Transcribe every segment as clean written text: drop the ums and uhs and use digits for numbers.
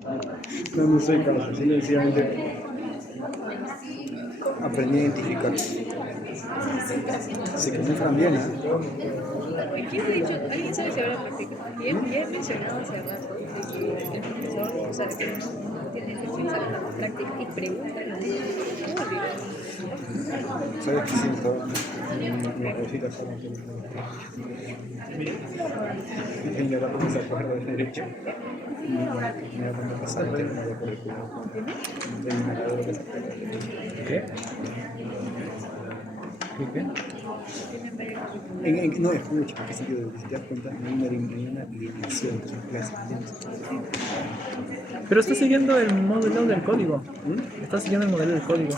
No, no soy capaz, sencillamente aprendí a identificar. Se camuflan bien, ¿eh? ¿Quién ha dicho? ¿Alguien sabe si habrá práctica? Ya he mencionado hace rato de que el profesor, o sea, que no tiene intención de la práctica y pregunta y no olvidó. ¿Sabes que siento? Mi cabecita está más y ahora porque se acuerda de derecho. Y me da cuenta pasar el tema por el culo. De mi narrador que se acuerda de derecho. ¿Qué? ¿Qué? No, escucha, ¿en qué sentido? Si te das cuenta, hay una eliminación de sus clases. Pero está siguiendo el modelo del código. Está siguiendo el modelo del código.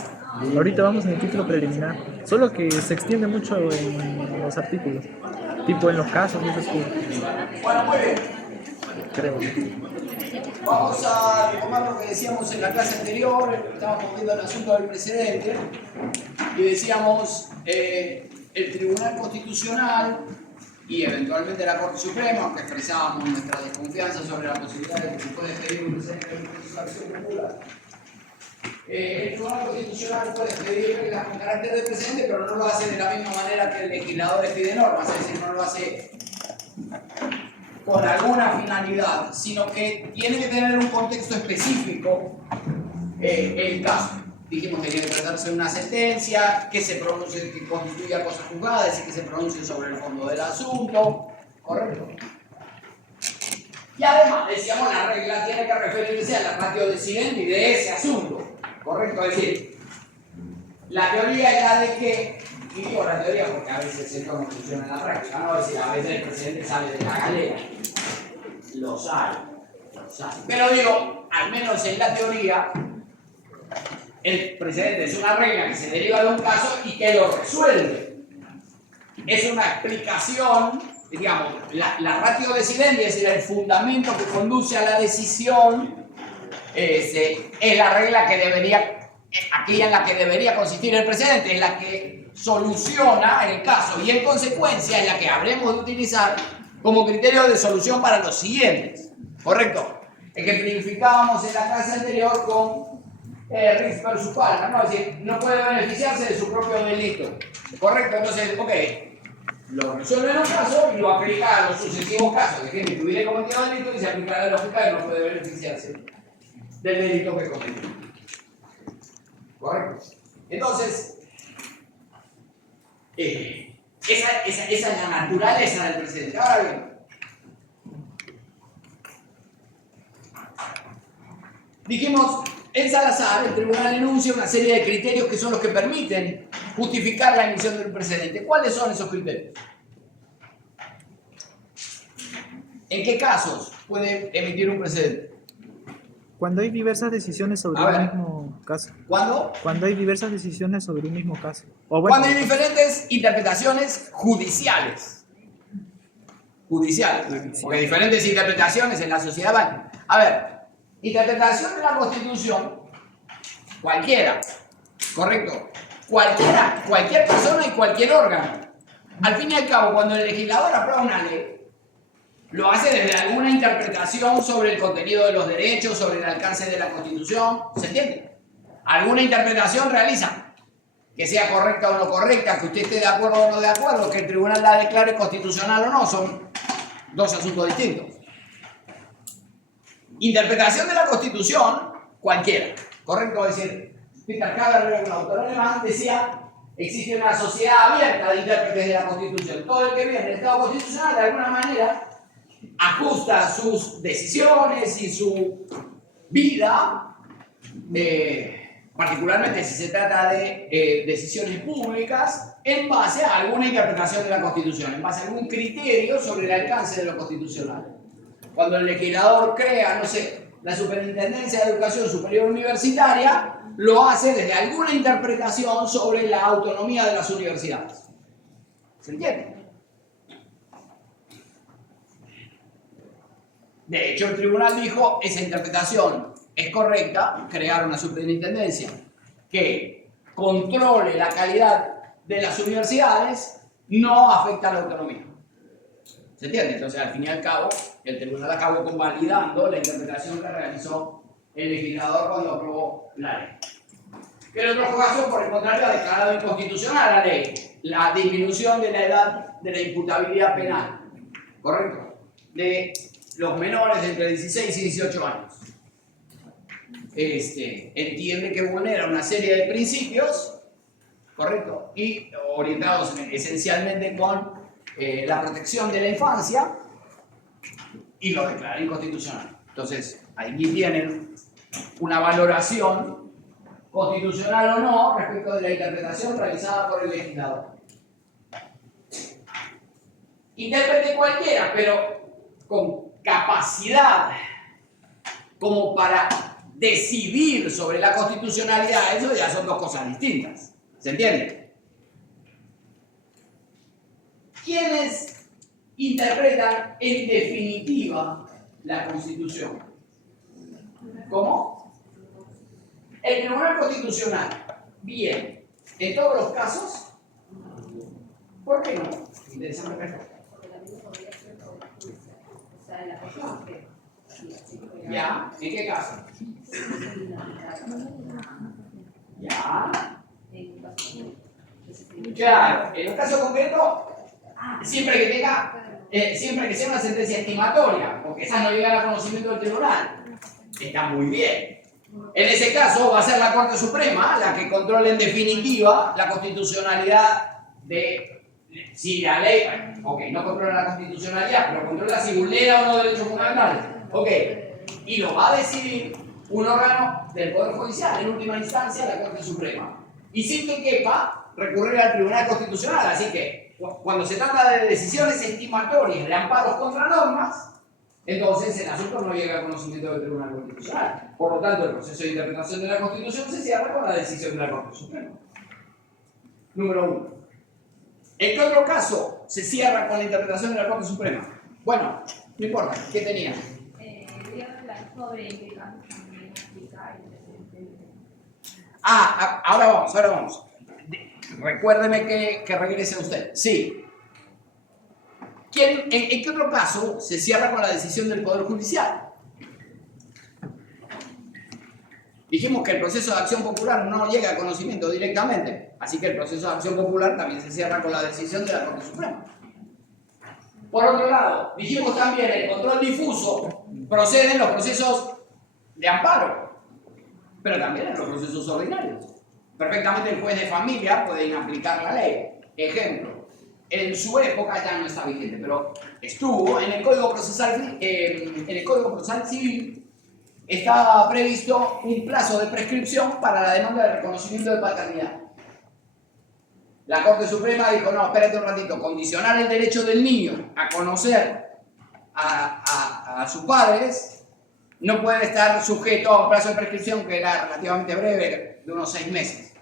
Ahorita vamos en el título preliminar. Solo que se extiende mucho en los artículos. Tipo en los casos, no sé si. Bueno, muy bien. Creo. Vamos a retomar lo que decíamos en la clase anterior. Estábamos viendo el asunto del precedente. Y decíamos, el Tribunal Constitucional y eventualmente la Corte Suprema, aunque expresábamos nuestra desconfianza sobre la posibilidad de que se pueda pedir un precedente de acción popular. El Tribunal Constitucional puede pedir reglas con carácter de precedente, pero no lo hace de la misma manera que el legislador expide normas, es decir, no lo hace con alguna finalidad, sino que tiene que tener un contexto específico el caso. Dijimos que tiene que tratarse de una sentencia, que se pronuncie, que constituya cosas juzgadas y que se pronuncie sobre el fondo del asunto, ¿correcto? Y además, decíamos, la regla tiene que referirse a la ratio decidente y de ese asunto, ¿correcto? Es decir, la teoría es la de que, y digo la teoría porque a veces esto no funciona en la práctica, ¿no? Es decir, a veces el presidente sale de la galera, los hay. Pero digo, al menos en la teoría, el precedente es una regla que se deriva de un caso y que lo resuelve. Es una explicación, digamos, la ratio decidendi, es decir, el fundamento que conduce a la decisión, es la regla que debería, aquella en la que debería consistir el precedente, es la que soluciona el caso y en consecuencia es la que habremos de utilizar como criterio de solución para los siguientes. ¿Correcto? Ejemplificábamos en la clase anterior con Risk versus Palmer, ¿no? Es decir, no puede beneficiarse de su propio delito. ¿Correcto? Entonces, ok, lo resuelve en un caso y lo aplica a los sucesivos casos de gente que hubiera cometido delito y se aplica la lógica de no puede beneficiarse del delito que cometió. ¿Correcto? Entonces, esa es la naturaleza del precedente. Ahora bien, dijimos, en Salazar, el tribunal enuncia una serie de criterios que son los que permiten justificar la emisión del precedente. ¿Cuáles son esos criterios? ¿En qué casos puede emitir un precedente? Cuando hay diversas decisiones sobre un mismo caso. ¿Cuándo? Cuando hay diversas decisiones sobre un mismo caso. O bueno, cuando hay diferentes interpretaciones judiciales. Porque diferentes interpretaciones en la sociedad van. A ver, interpretación de la Constitución, cualquiera, ¿correcto? Cualquier persona y cualquier órgano. Al fin y al cabo, cuando el legislador aprueba una ley, lo hace desde alguna interpretación sobre el contenido de los derechos, sobre el alcance de la Constitución, ¿se entiende? Alguna interpretación realiza, que sea correcta o no correcta, que usted esté de acuerdo o no de acuerdo, que el tribunal la declare constitucional o no, son dos asuntos distintos. Interpretación de la Constitución, cualquiera, ¿correcto? Es decir, Peter Haber, un autor alemán, decía, existe una sociedad abierta de intérpretes de la Constitución. Todo el que viene del Estado constitucional, de alguna manera, ajusta sus decisiones y su vida, particularmente si se trata de decisiones públicas, en base a alguna interpretación de la Constitución, en base a algún criterio sobre el alcance de lo constitucional. Cuando el legislador crea, no sé, la Superintendencia de Educación Superior Universitaria, lo hace desde alguna interpretación sobre la autonomía de las universidades. ¿Se entiende? De hecho, el tribunal dijo, esa interpretación es correcta, crear una superintendencia que controle la calidad de las universidades no afecta a la autonomía. ¿Se entiende? Entonces, al fin y al cabo, el tribunal acabó convalidando la interpretación que realizó el legislador cuando aprobó la ley. Que el otro caso, por el contrario, ha declarado inconstitucional la ley, la disminución de la edad de la imputabilidad penal, ¿correcto? De los menores de entre 16 y 18 años. Entiende que vulnera una serie de principios, ¿correcto? Y orientados esencialmente con la protección de la infancia, y lo declara inconstitucional. Entonces, aquí tienen una valoración constitucional o no respecto de la interpretación realizada por el legislador. Intérprete cualquiera, pero con capacidad como para decidir sobre la constitucionalidad, eso ya son dos cosas distintas. ¿Se entiende? ¿Quiénes interpretan en definitiva la Constitución? ¿Cómo? El Tribunal Constitucional. Bien. ¿En todos los casos? ¿Por qué no? Interesante respuesta. ¿Ya? ¿En qué caso? ¿Ya? Claro, en un caso concreto, siempre que sea una sentencia estimatoria, porque esa no llega al conocimiento del tribunal, está muy bien. En ese caso va a ser la Corte Suprema la que controle en definitiva la constitucionalidad de si la ley, ok, no controla la constitucionalidad, pero controla si vulnera o no derechos fundamentales, ok, y lo va a decidir un órgano del Poder Judicial, en última instancia la Corte Suprema, y sin que quepa recurrir al Tribunal Constitucional. Así que cuando se trata de decisiones estimatorias de amparos contra normas, entonces el asunto no llega al conocimiento del Tribunal Constitucional. Por lo tanto, el proceso de interpretación de la Constitución se cierra con la decisión de la Corte Suprema. Número 1. ¿En qué otro caso se cierra con la interpretación de la Corte Suprema? Bueno, no importa, ¿qué tenía? Ahora vamos. Recuérdeme que regrese usted. Sí. ¿En qué otro caso se cierra con la decisión del Poder Judicial? Dijimos que el proceso de acción popular no llega a conocimiento directamente, así que el proceso de acción popular también se cierra con la decisión de la Corte Suprema. Por otro lado, dijimos también el control difuso procede en los procesos de amparo, pero también en los procesos ordinarios. Perfectamente el juez de familia puede inaplicar la ley. Ejemplo, en su época ya no está vigente, pero estuvo en el Código Procesal Civil. Estaba previsto un plazo de prescripción para la demanda de reconocimiento de paternidad. La Corte Suprema dijo, no, espérate un ratito, condicionar el derecho del niño a conocer a sus padres no puede estar sujeto a un plazo de prescripción que era relativamente breve, de unos 6 meses.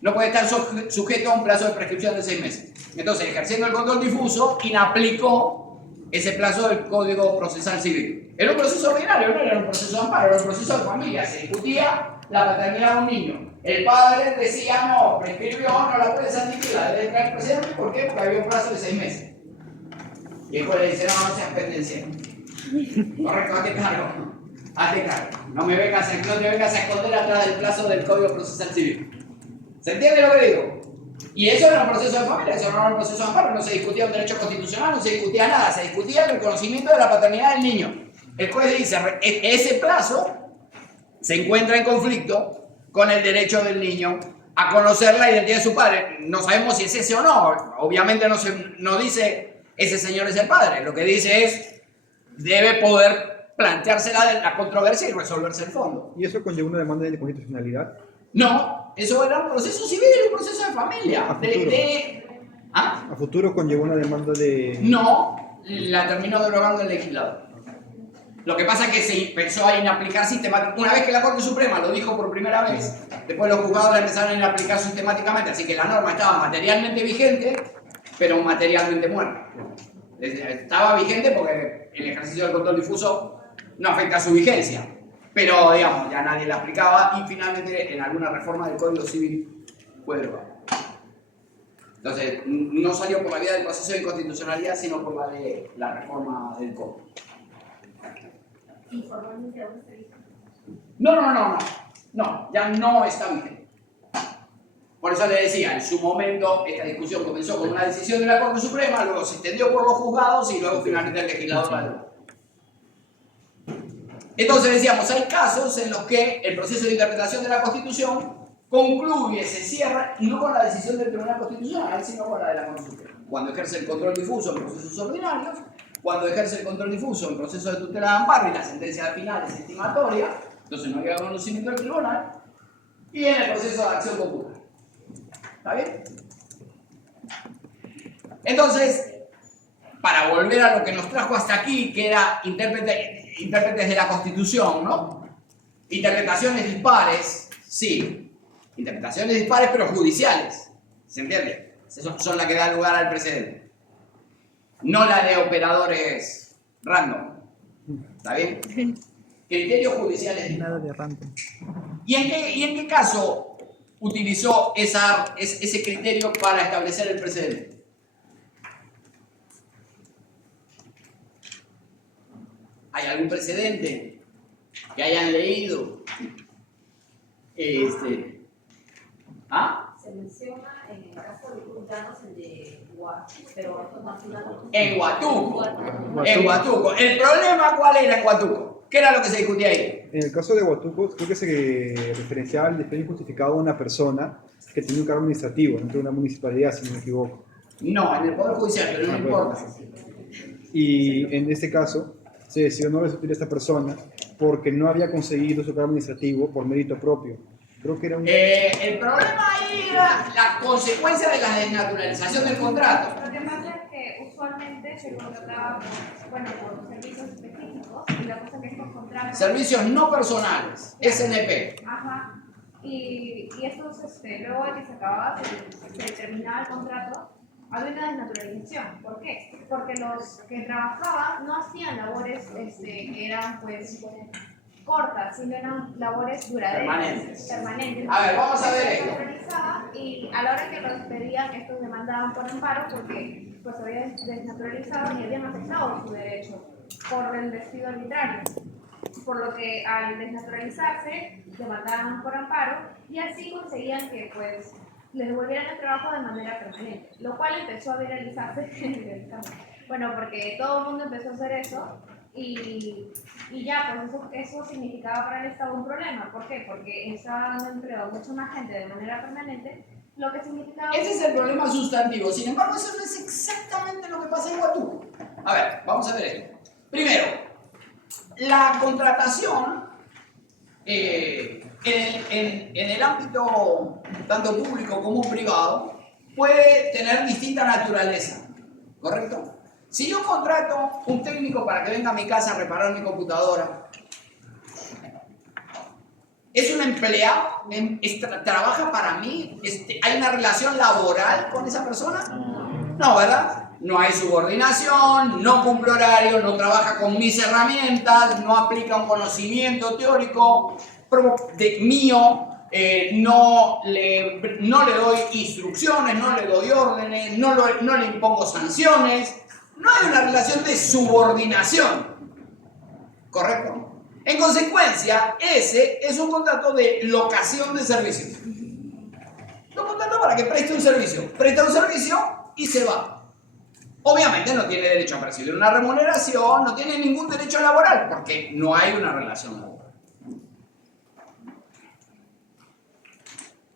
No puede estar sujeto a un plazo de prescripción de 6 meses. Entonces, ejerciendo el control difuso, inaplicó ese plazo del Código Procesal Civil. Era un proceso ordinario, no era un proceso de amparo, era un proceso de familia. Se discutía la paternidad de un niño. El padre decía, no, prescribió, no la puede santificar, debe traer presente. ¿Por qué? Porque había un plazo de 6 meses. Y el juez le dice, no seas pendenciero. Correcto, hazte cargo. No te vengas a esconder atrás del plazo del Código Procesal Civil. ¿Se entiende lo que digo? Y eso era un proceso de familia, eso no era un proceso de amparo, no se discutía un derecho constitucional, no se discutía nada, se discutía el reconocimiento de la paternidad del niño. El juez dice, ese plazo se encuentra en conflicto con el derecho del niño a conocer la identidad de su padre. No sabemos si es ese o no, obviamente no dice ese señor es el padre, lo que dice es, debe poder plantearse la controversia y resolverse el fondo. ¿Y eso conlleva una demanda de inconstitucionalidad? No, eso era un proceso civil, era un proceso de familia. ¿A futuro conlleva una demanda de...? No, la terminó derogando el legislador. Lo que pasa es que se empezó a inaplicar sistemáticamente. Una vez que la Corte Suprema lo dijo por primera vez, después los juzgados la empezaron a inaplicar sistemáticamente, así que la norma estaba materialmente vigente, pero materialmente muerta. Estaba vigente porque el ejercicio del control difuso no afecta a su vigencia. Pero, digamos, ya nadie la aplicaba y finalmente en alguna reforma del Código Civil fue derogado. Entonces, no salió por la vía del proceso de inconstitucionalidad, sino por la de la reforma del código. ¿Y formalmente dónde se dice? No, ya no está vigente. Por eso le decía, en su momento esta discusión comenzó con una decisión de la Corte Suprema, luego se extendió por los juzgados y luego finalmente el legislador la dio. Entonces decíamos, hay casos en los que el proceso de interpretación de la Constitución concluye, se cierra, no con la decisión del Tribunal Constitucional, sino con la de la Corte Suprema. Cuando ejerce el control difuso en procesos ordinarios, cuando ejerce el control difuso en procesos de tutela de amparo y la sentencia final es estimatoria, entonces no llega a conocimiento del tribunal, y en el proceso de acción popular. ¿Está bien? Entonces, para volver a lo que nos trajo hasta aquí, que era intérpretes de la Constitución, ¿no? Interpretaciones dispares, sí. Interpretaciones dispares, pero judiciales. ¿Se entiende? Esas son las que dan lugar al precedente. No la de operadores random. ¿Está bien? Criterios judiciales. Nada de random. ¿Y en qué caso utilizó ese criterio para establecer el precedente? ¿Hay algún precedente que hayan leído? ¿Ah? Se menciona en el caso de Llanos, el de Huachuco, pero esto no ha sido En Huatuco. En Huatuco. ¿El problema cuál era en Huatuco? ¿Qué era lo que se discutía ahí? En el caso de Huatuco, creo que se referenciaba al desempeño injustificado de una persona que tenía un cargo administrativo dentro de una municipalidad, si no me equivoco. No, en el Poder Judicial, pero no importa. Y en este caso, se decidió no restituir a esta persona porque no había conseguido su cargo administrativo por mérito propio. Creo que era un... El problema ahí era la consecuencia de la desnaturalización del contrato. Lo que pasa es que usualmente se contrataba por servicios específicos y la cosa que estos contratos... Servicios no personales, SNP. Ajá. Y estos, luego de que se acababa, se terminaba el contrato, había una desnaturalización. ¿Por qué? Porque los que trabajaban no hacían labores que eran cortas, sino eran labores duraderas, permanentes. A ver, vamos a ver Se esto. desnaturalizaba y a la hora que los pedían, estos demandaban por amparo porque pues habían desnaturalizado y habían afectado su derecho por el despido arbitrario. Por lo que al desnaturalizarse, demandaban por amparo y así conseguían que pues les devolvieran el trabajo de manera permanente, lo cual empezó a viralizarse en el campo. Bueno, porque todo el mundo empezó a hacer eso y ya, pues eso significaba para el Estado un problema. ¿Por qué? Porque estaba dando empleo a mucha más gente de manera permanente, lo que significaba... Ese es el problema sustantivo. Sin embargo, eso no es exactamente lo que pasa en Huatuco. A ver, vamos a ver esto. Primero, la contratación en el ámbito tanto público como privado puede tener distinta naturaleza, ¿correcto? Si yo contrato un técnico para que venga a mi casa a reparar mi computadora, ¿es un empleado? ¿Trabaja para mí? ¿Hay una relación laboral con esa persona? No, ¿verdad? No hay subordinación, no cumple horario, no trabaja con mis herramientas, no aplica un conocimiento teórico mío, no le doy instrucciones, no le doy órdenes, no le impongo sanciones. No hay una relación de subordinación, ¿correcto? En consecuencia, ese es un contrato de locación de servicios. Lo contrato para que preste un servicio. Presta un servicio y se va. Obviamente no tiene derecho a percibir una remuneración, no tiene ningún derecho laboral, porque no hay una relación laboral.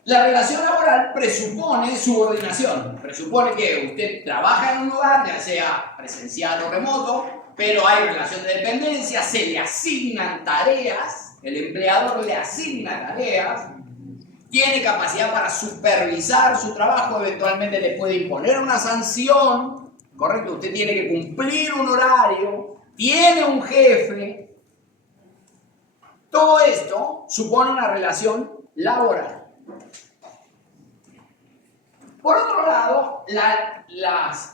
La relación laboral presupone subordinación, presupone que usted trabaja en un lugar, ya sea presencial o remoto, pero hay relación de dependencia, se le asignan tareas, el empleador le asigna tareas, tiene capacidad para supervisar su trabajo, eventualmente le puede imponer una sanción, ¿correcto? Usted tiene que cumplir un horario, tiene un jefe. Todo esto supone una relación laboral. Por otro lado,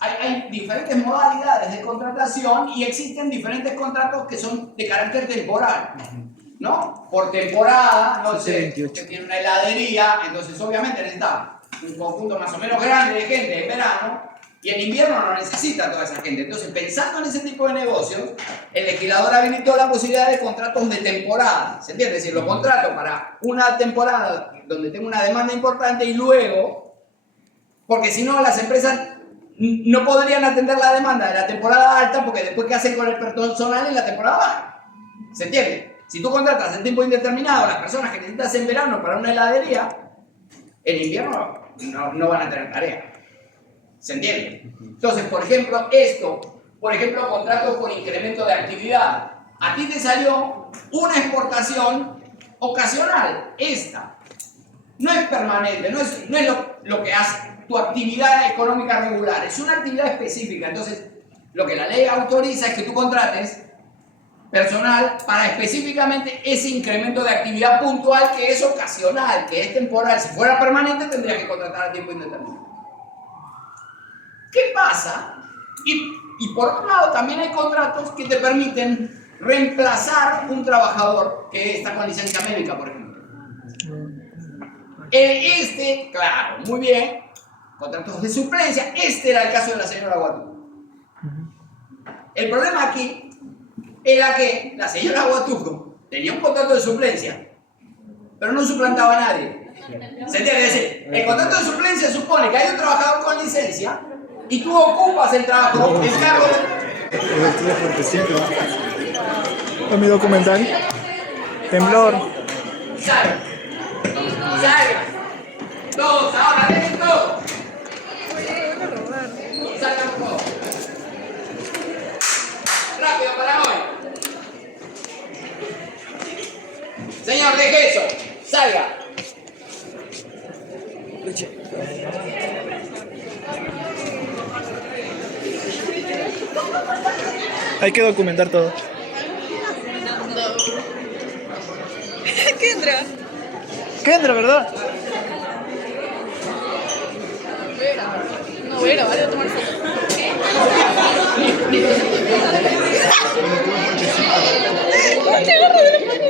hay diferentes modalidades de contratación y existen diferentes contratos que son de carácter temporal, ¿no? Por temporada, no sé, usted tiene una heladería, entonces obviamente necesita un conjunto más o menos grande de gente en verano, y en invierno no necesita toda esa gente. Entonces, pensando en ese tipo de negocios, el legislador habilitó la posibilidad de contratos de temporada. ¿Se entiende? Es decir, lo contrato para una temporada donde tengo una demanda importante y luego, porque si no, las empresas no podrían atender la demanda de la temporada alta, porque después, ¿qué hacen con el personal en la temporada baja? ¿Se entiende? Si tú contratas en tiempo indeterminado a las personas que necesitas en verano para una heladería, en invierno no van a tener tarea. ¿Se entiende? Entonces, por ejemplo, contratos con incremento de actividad. A ti te salió una exportación ocasional, esta. No es permanente, no es lo que hace tu actividad económica regular, es una actividad específica. Entonces, lo que la ley autoriza es que tú contrates personal para específicamente ese incremento de actividad puntual que es ocasional, que es temporal. Si fuera permanente, tendrías que contratar a tiempo indeterminado. ¿Qué pasa? Y por otro lado, también hay contratos que te permiten reemplazar un trabajador que está con licencia médica, por ejemplo. Claro, muy bien, contratos de suplencia. Este era el caso de la señora Guatuco. El problema aquí era que la señora Guatuco tenía un contrato de suplencia, pero no suplantaba a nadie. ¿Se entiende? Es decir, el contrato de suplencia supone que hay un trabajador con licencia y tú ocupas el trabajo, el cargo de... Estuvo fuertecito. En mi documental. Temblor. Salga. Salga. Todos, ahora, dejen todo. Salgan todos. Rápido para hoy. Señor, deje eso. Salga. Hay que documentar todo. Kendra. Kendra, ¿verdad? No voy a grabar, voy a tomar fotos. ¿Cómo te agarras de la mano?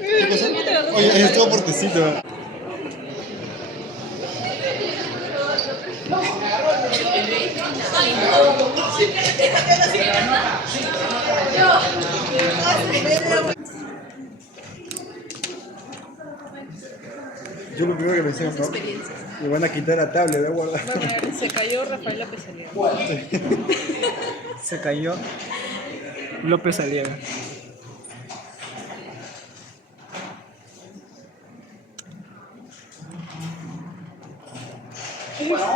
¿Qué cosa? Oye, estuvo fuertecito. Yo lo primero que pensé, ¿no? Me van a quitar la tablet, voy a guardar. Bueno, se cayó Rafael López Aliaga. Se cayó López Aliaga. Bueno,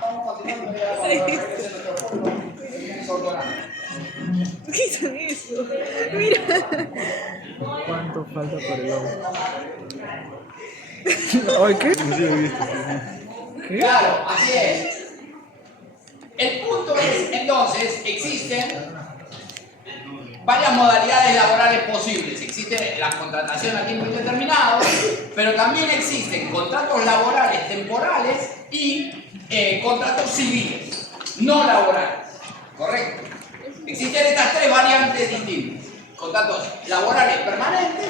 vamos continuando ya con la regresión de nuestro fútbol. ¿Qué hizo eso? Mira. ¿Cuánto falta para el oro? Ay, ¿qué? Sí, lo he visto, sí. Claro, así es. El punto es, entonces, existen varias modalidades laborales posibles. Existe la contratación a tiempo indeterminado, pero también existen contratos laborales temporales y contratos civiles, no laborales. ¿Correcto? Existen estas tres variantes distintas. Contratos laborales permanentes,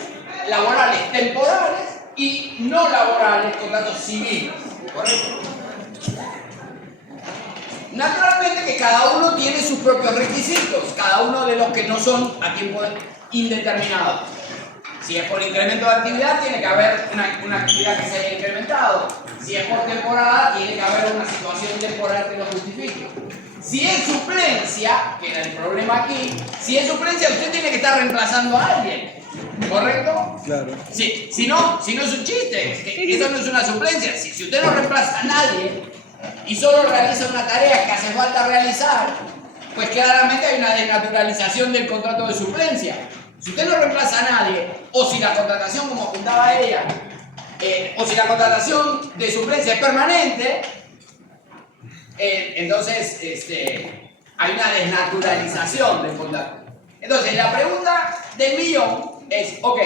laborales temporales y no laborales, contratos civiles. ¿Correcto? Naturalmente que cada uno tiene sus propios requisitos, cada uno de los que no son a tiempo indeterminado. Si es por incremento de actividad, tiene que haber una actividad que se haya incrementado. Si es por temporada, tiene que haber una situación temporal que lo justifique. Si es suplencia, que era el problema aquí, si es suplencia, usted tiene que estar reemplazando a alguien. ¿Correcto? Claro. Sí, si no es un chiste, eso no es una suplencia. Si usted no reemplaza a nadie y solo realiza una tarea que hace falta realizar, pues claramente hay una desnaturalización del contrato de suplencia. Si usted no reemplaza a nadie, o si la contratación, como apuntaba ella, o si la contratación de suplencia es permanente, entonces hay una desnaturalización del contrato. Entonces, la pregunta del millón es, ok,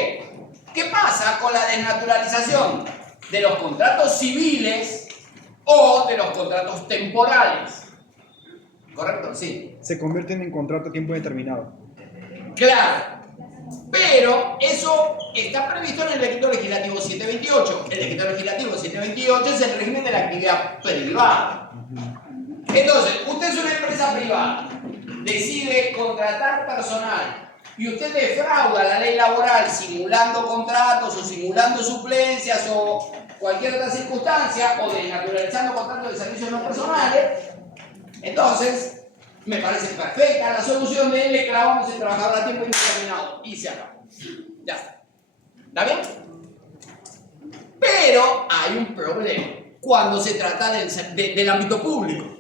¿qué pasa con la desnaturalización de los contratos civiles o de los contratos temporales? ¿Correcto? Sí. Se convierten en contrato a tiempo determinado. Claro. Pero eso está previsto en el Decreto Legislativo 728. El Decreto Legislativo 728 es el régimen de la actividad privada. Entonces, usted es una empresa privada, decide contratar personal y usted defrauda la ley laboral simulando contratos o simulando suplencias o cualquier otra circunstancia o desnaturalizando contratos de servicios no personales, entonces me parece perfecta la solución de le clavamos el trabajador a tiempo indeterminado y se acabó. Ya está. ¿Está bien? Pero hay un problema cuando se trata del ámbito público.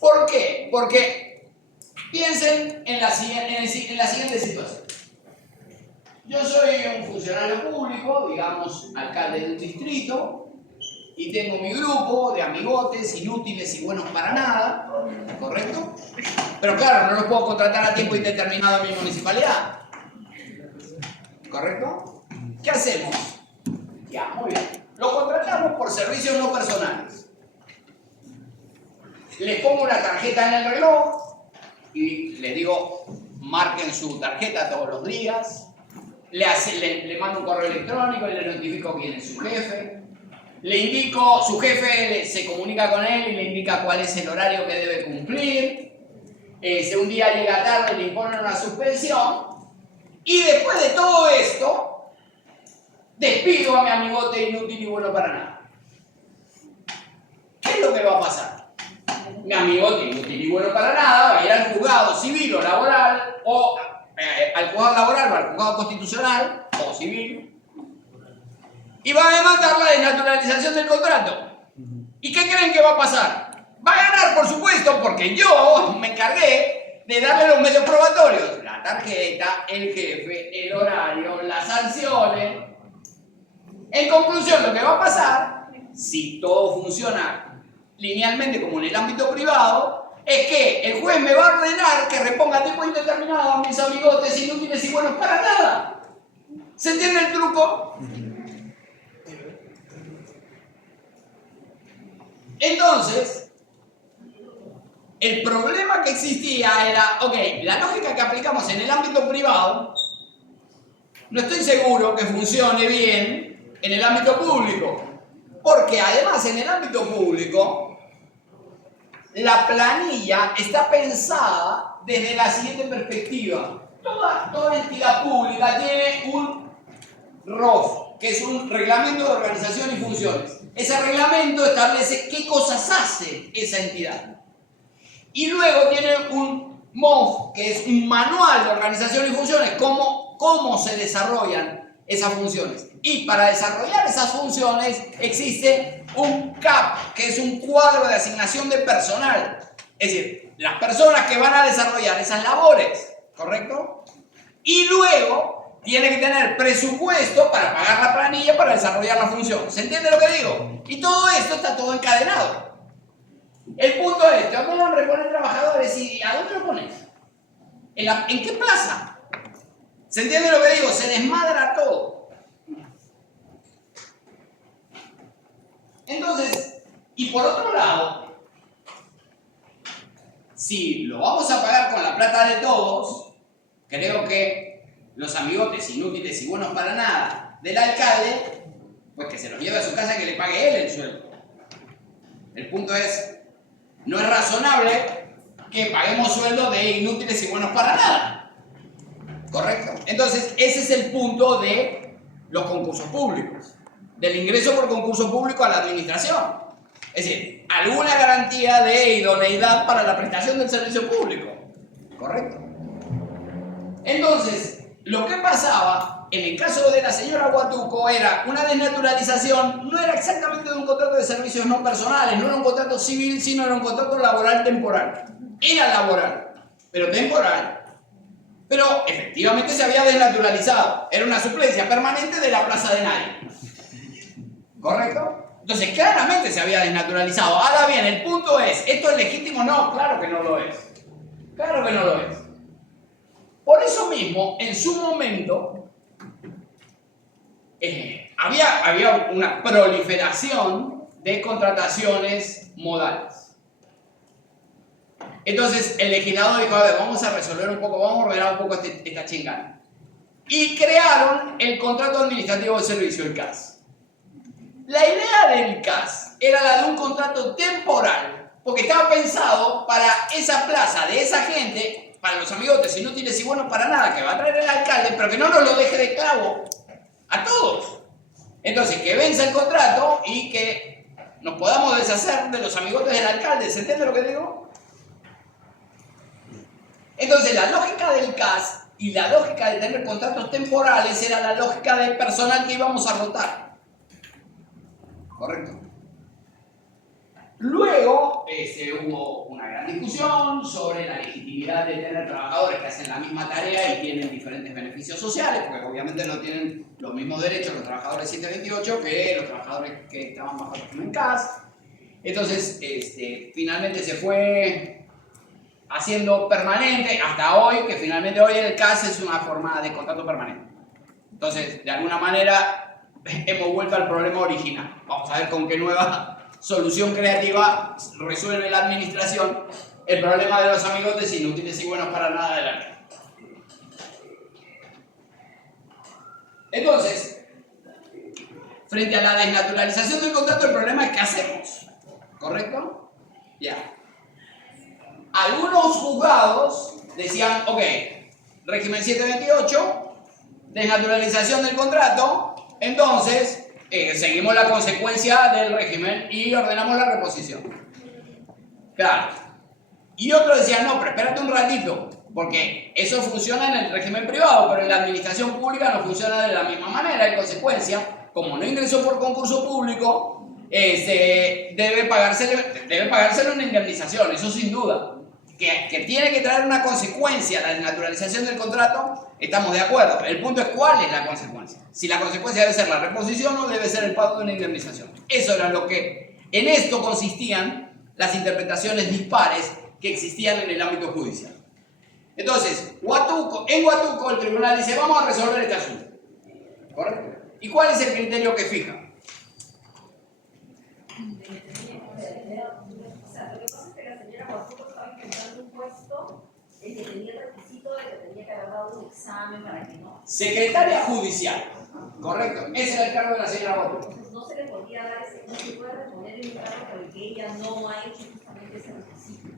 ¿Por qué? Porque piensen en la siguiente situación. Yo soy un funcionario público, digamos, alcalde de un distrito, y tengo mi grupo de amigotes inútiles y buenos para nada, ¿correcto? Pero claro, no los puedo contratar a tiempo indeterminado en mi municipalidad, ¿correcto? ¿Qué hacemos? Ya, muy bien. Lo contratamos por servicios no personales. Les pongo una tarjeta en el reloj y les digo, marquen su tarjeta todos los días. Le mando un correo electrónico y le notifico quién es su jefe. Le indico, su jefe se comunica con él y le indica cuál es el horario que debe cumplir. Si un día llega tarde le imponen una suspensión. Y después de todo esto, despido a mi amigote inútil y bueno para nada. ¿Qué es lo que va a pasar? Mi amigote inútil y bueno para nada va a ir al juzgado civil o laboral, o al juzgado laboral o al juzgado constitucional o civil, y va a demandar la desnaturalización del contrato. ¿Y qué creen que va a pasar? Va a ganar, por supuesto, porque yo me encargué de darle los medios probatorios. La tarjeta, el jefe, el horario, las sanciones. En conclusión, lo que va a pasar, si todo funciona linealmente como en el ámbito privado, es que el juez me va a ordenar que reponga a tiempo indeterminado a mis amigotes inútiles y buenos para nada. ¿Se entiende el truco? Entonces, el problema que existía era, ok, la lógica que aplicamos en el ámbito privado, no estoy seguro que funcione bien en el ámbito público, porque además en el ámbito público, la planilla está pensada desde la siguiente perspectiva. Toda entidad pública tiene un ROF, que es un reglamento de organización y funciones. Ese reglamento establece qué cosas hace esa entidad. Y luego tiene un MOF, que es un manual de organización y funciones, cómo se desarrollan esas funciones. Y para desarrollar esas funciones existe un CAP, que es un cuadro de asignación de personal. Es decir, las personas que van a desarrollar esas labores, ¿correcto? Y luego tiene que tener presupuesto para pagar la planilla para desarrollar la función. ¿Se entiende lo que digo? Y todo esto está todo encadenado. El punto es, te van a reponer trabajadores y ¿a dónde lo pones? ¿En qué plaza? ¿Se entiende lo que digo? Se desmadra todo. Entonces, y por otro lado, si lo vamos a pagar con la plata de todos, creo que los amigotes inútiles y buenos para nada del alcalde, pues que se los lleve a su casa y que le pague él el sueldo. El punto es, no es razonable que paguemos sueldo de inútiles y buenos para nada. ¿Correcto? Entonces, ese es el punto de los concursos públicos, del ingreso por concurso público a la administración. Es decir, alguna garantía de idoneidad para la prestación del servicio público. ¿Correcto? Entonces, lo que pasaba en el caso de la señora Huatuco era una desnaturalización, no era exactamente de un contrato de servicios no personales, no era un contrato civil, sino era un contrato laboral temporal. Era laboral, pero temporal. Pero efectivamente se había desnaturalizado. Era una suplencia permanente de la plaza de nadie. ¿Correcto? Entonces, claramente se había desnaturalizado. Ahora bien, el punto es, ¿esto es legítimo? No, claro que no lo es. Claro que no lo es. Por eso mismo, en su momento, había una proliferación de contrataciones modales. Entonces el legislador dijo, a ver, vamos a resolver un poco, vamos a ordenar un poco esta chingada. Y crearon el contrato administrativo de servicio, el CAS. La idea del CAS era la de un contrato temporal, porque estaba pensado para esa plaza de esa gente, para los amigotes inútiles y buenos para nada, que va a traer el alcalde, pero que no nos lo deje de clavo a todos. Entonces, que venza el contrato y que nos podamos deshacer de los amigotes del alcalde. ¿Se entiende lo que digo? Entonces, la lógica del CAS y la lógica de tener contratos temporales era la lógica del personal que íbamos a rotar. ¿Correcto? Luego hubo una gran discusión sobre la legitimidad de tener trabajadores que hacen la misma tarea y tienen diferentes beneficios sociales, porque obviamente no tienen los mismos derechos los trabajadores 728 que los trabajadores que estaban bajo el régimen CAS. Entonces, finalmente se fue haciendo permanente hasta hoy, que finalmente hoy el CAS es una forma de contrato permanente. Entonces, de alguna manera, hemos vuelto al problema original. Vamos a ver con qué nueva solución creativa resuelve la administración el problema de los amigotes inútiles y buenos para nada de la ley. Entonces, frente a la desnaturalización del contrato, el problema es qué hacemos. ¿Correcto? Ya. Algunos juzgados decían, ok, régimen 728, desnaturalización del contrato. Entonces, seguimos la consecuencia del régimen y ordenamos la reposición. Claro. Y otros decían, no, pero espérate un ratito, porque eso funciona en el régimen privado, pero en la administración pública no funciona de la misma manera. En consecuencia, como no ingresó por concurso público, debe pagársele una indemnización, eso sin duda. Que tiene que traer una consecuencia la desnaturalización del contrato, estamos de acuerdo. El punto es cuál es la consecuencia. Si la consecuencia debe ser la reposición o debe ser el pago de una indemnización. Eso era lo que en esto consistían las interpretaciones dispares que existían en el ámbito judicial. Entonces, en Huatuco el tribunal dice, vamos a resolver este asunto. ¿Correcto? ¿Y cuál es el criterio que fija? El que tenía el requisito de que tenía que haber dado un examen para que no. Secretaria judicial, correcto. Ese era el cargo de la señora Huatuco. Entonces no se le podía dar no se puede reponer en un cargo por el que ella no ha hecho justamente ese requisito.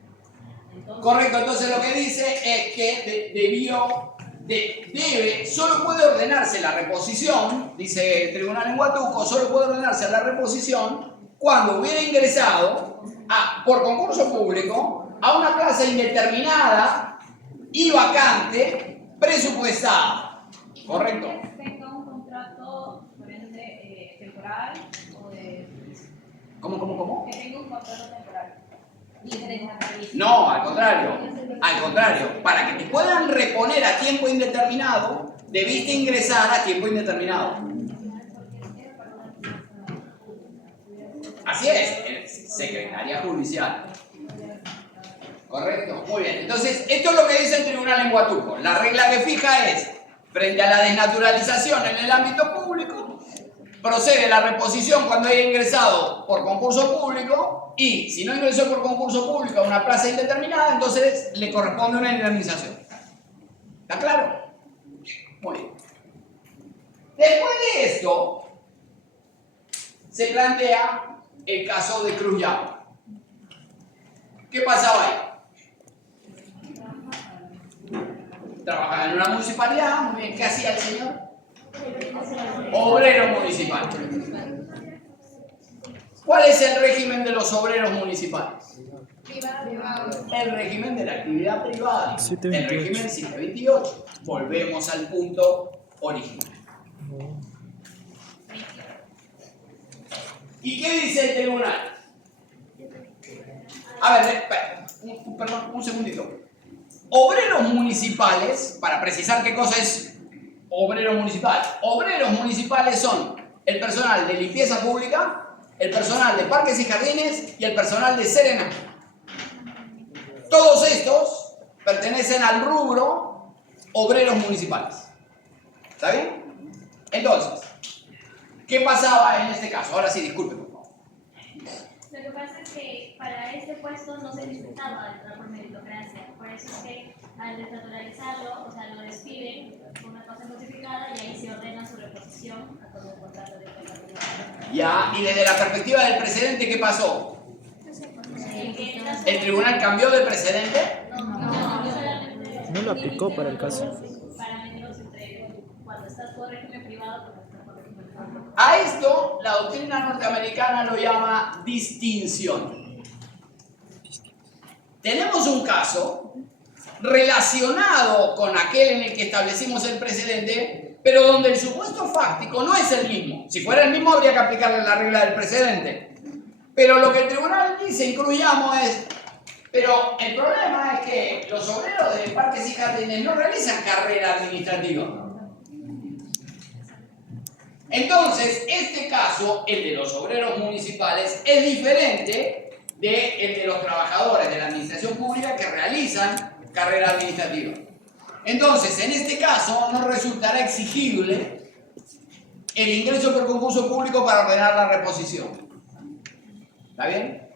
Entonces, correcto, entonces lo que dice es que solo puede ordenarse la reposición, dice el tribunal en Huatuco, solo puede ordenarse la reposición cuando hubiera ingresado por concurso público a una plaza indeterminada y vacante presupuestada. ¿Correcto? Que tenga un contrato temporal o de... ¿Cómo? Que tenga un contrato temporal. No, al contrario. Al contrario. Para que te puedan reponer a tiempo indeterminado, debiste ingresar a tiempo indeterminado. Así es. Secretaría judicial. ¿Correcto? Muy bien. Entonces, esto es lo que dice el tribunal en Huatuco. La regla que fija es, frente a la desnaturalización en el ámbito público, procede la reposición cuando haya ingresado por concurso público y, si no ingresó por concurso público a una plaza indeterminada, entonces le corresponde una indemnización. ¿Está claro? Muy bien. Después de esto, se plantea el caso de Cruz Llama. ¿Qué pasaba ahí? Trabajaba en una municipalidad, muy bien. ¿Qué hacía el señor? Obrero municipal. ¿Cuál es el régimen de los obreros municipales? El régimen de la actividad privada. El régimen 728. Volvemos al punto original. ¿Y qué dice el tribunal? A ver, perdón, un segundito. Obreros municipales, para precisar qué cosa es obrero municipal. Obreros municipales son el personal de limpieza pública, el personal de parques y jardines y el personal de Serena. Todos estos pertenecen al rubro obreros municipales. ¿Está bien? Entonces, ¿qué pasaba en este caso? Ahora sí, disculpen, por favor. Lo que pasa es que para este puesto no se necesitaba entrar por meritocracia. Por eso es que al desnaturalizarlo, o sea, lo despiden por una cosa justificada y ahí se ordena su reposición a todo el contrato de trabajo. Ya, y desde la perspectiva del precedente, ¿qué pasó? ¿El tribunal cambió de precedente? Solamente No lo aplicó para el caso. para meterlos entre cuando estás por régimen privado cuando estás por régimen público. A esto la doctrina norteamericana lo llama distinción. Tenemos un caso relacionado con aquel en el que establecimos el precedente, pero donde el supuesto fáctico no es el mismo. Si fuera el mismo habría que aplicarle la regla del precedente. Pero lo que el tribunal dice, incluyamos, es, pero el problema es que los obreros de Parques y Jardines no realizan carrera administrativa. Entonces, este caso, el de los obreros municipales, es diferente del de los trabajadores de la administración pública que realizan carrera administrativa. Entonces, en este caso, no resultará exigible el ingreso por concurso público para ordenar la reposición. ¿Está bien?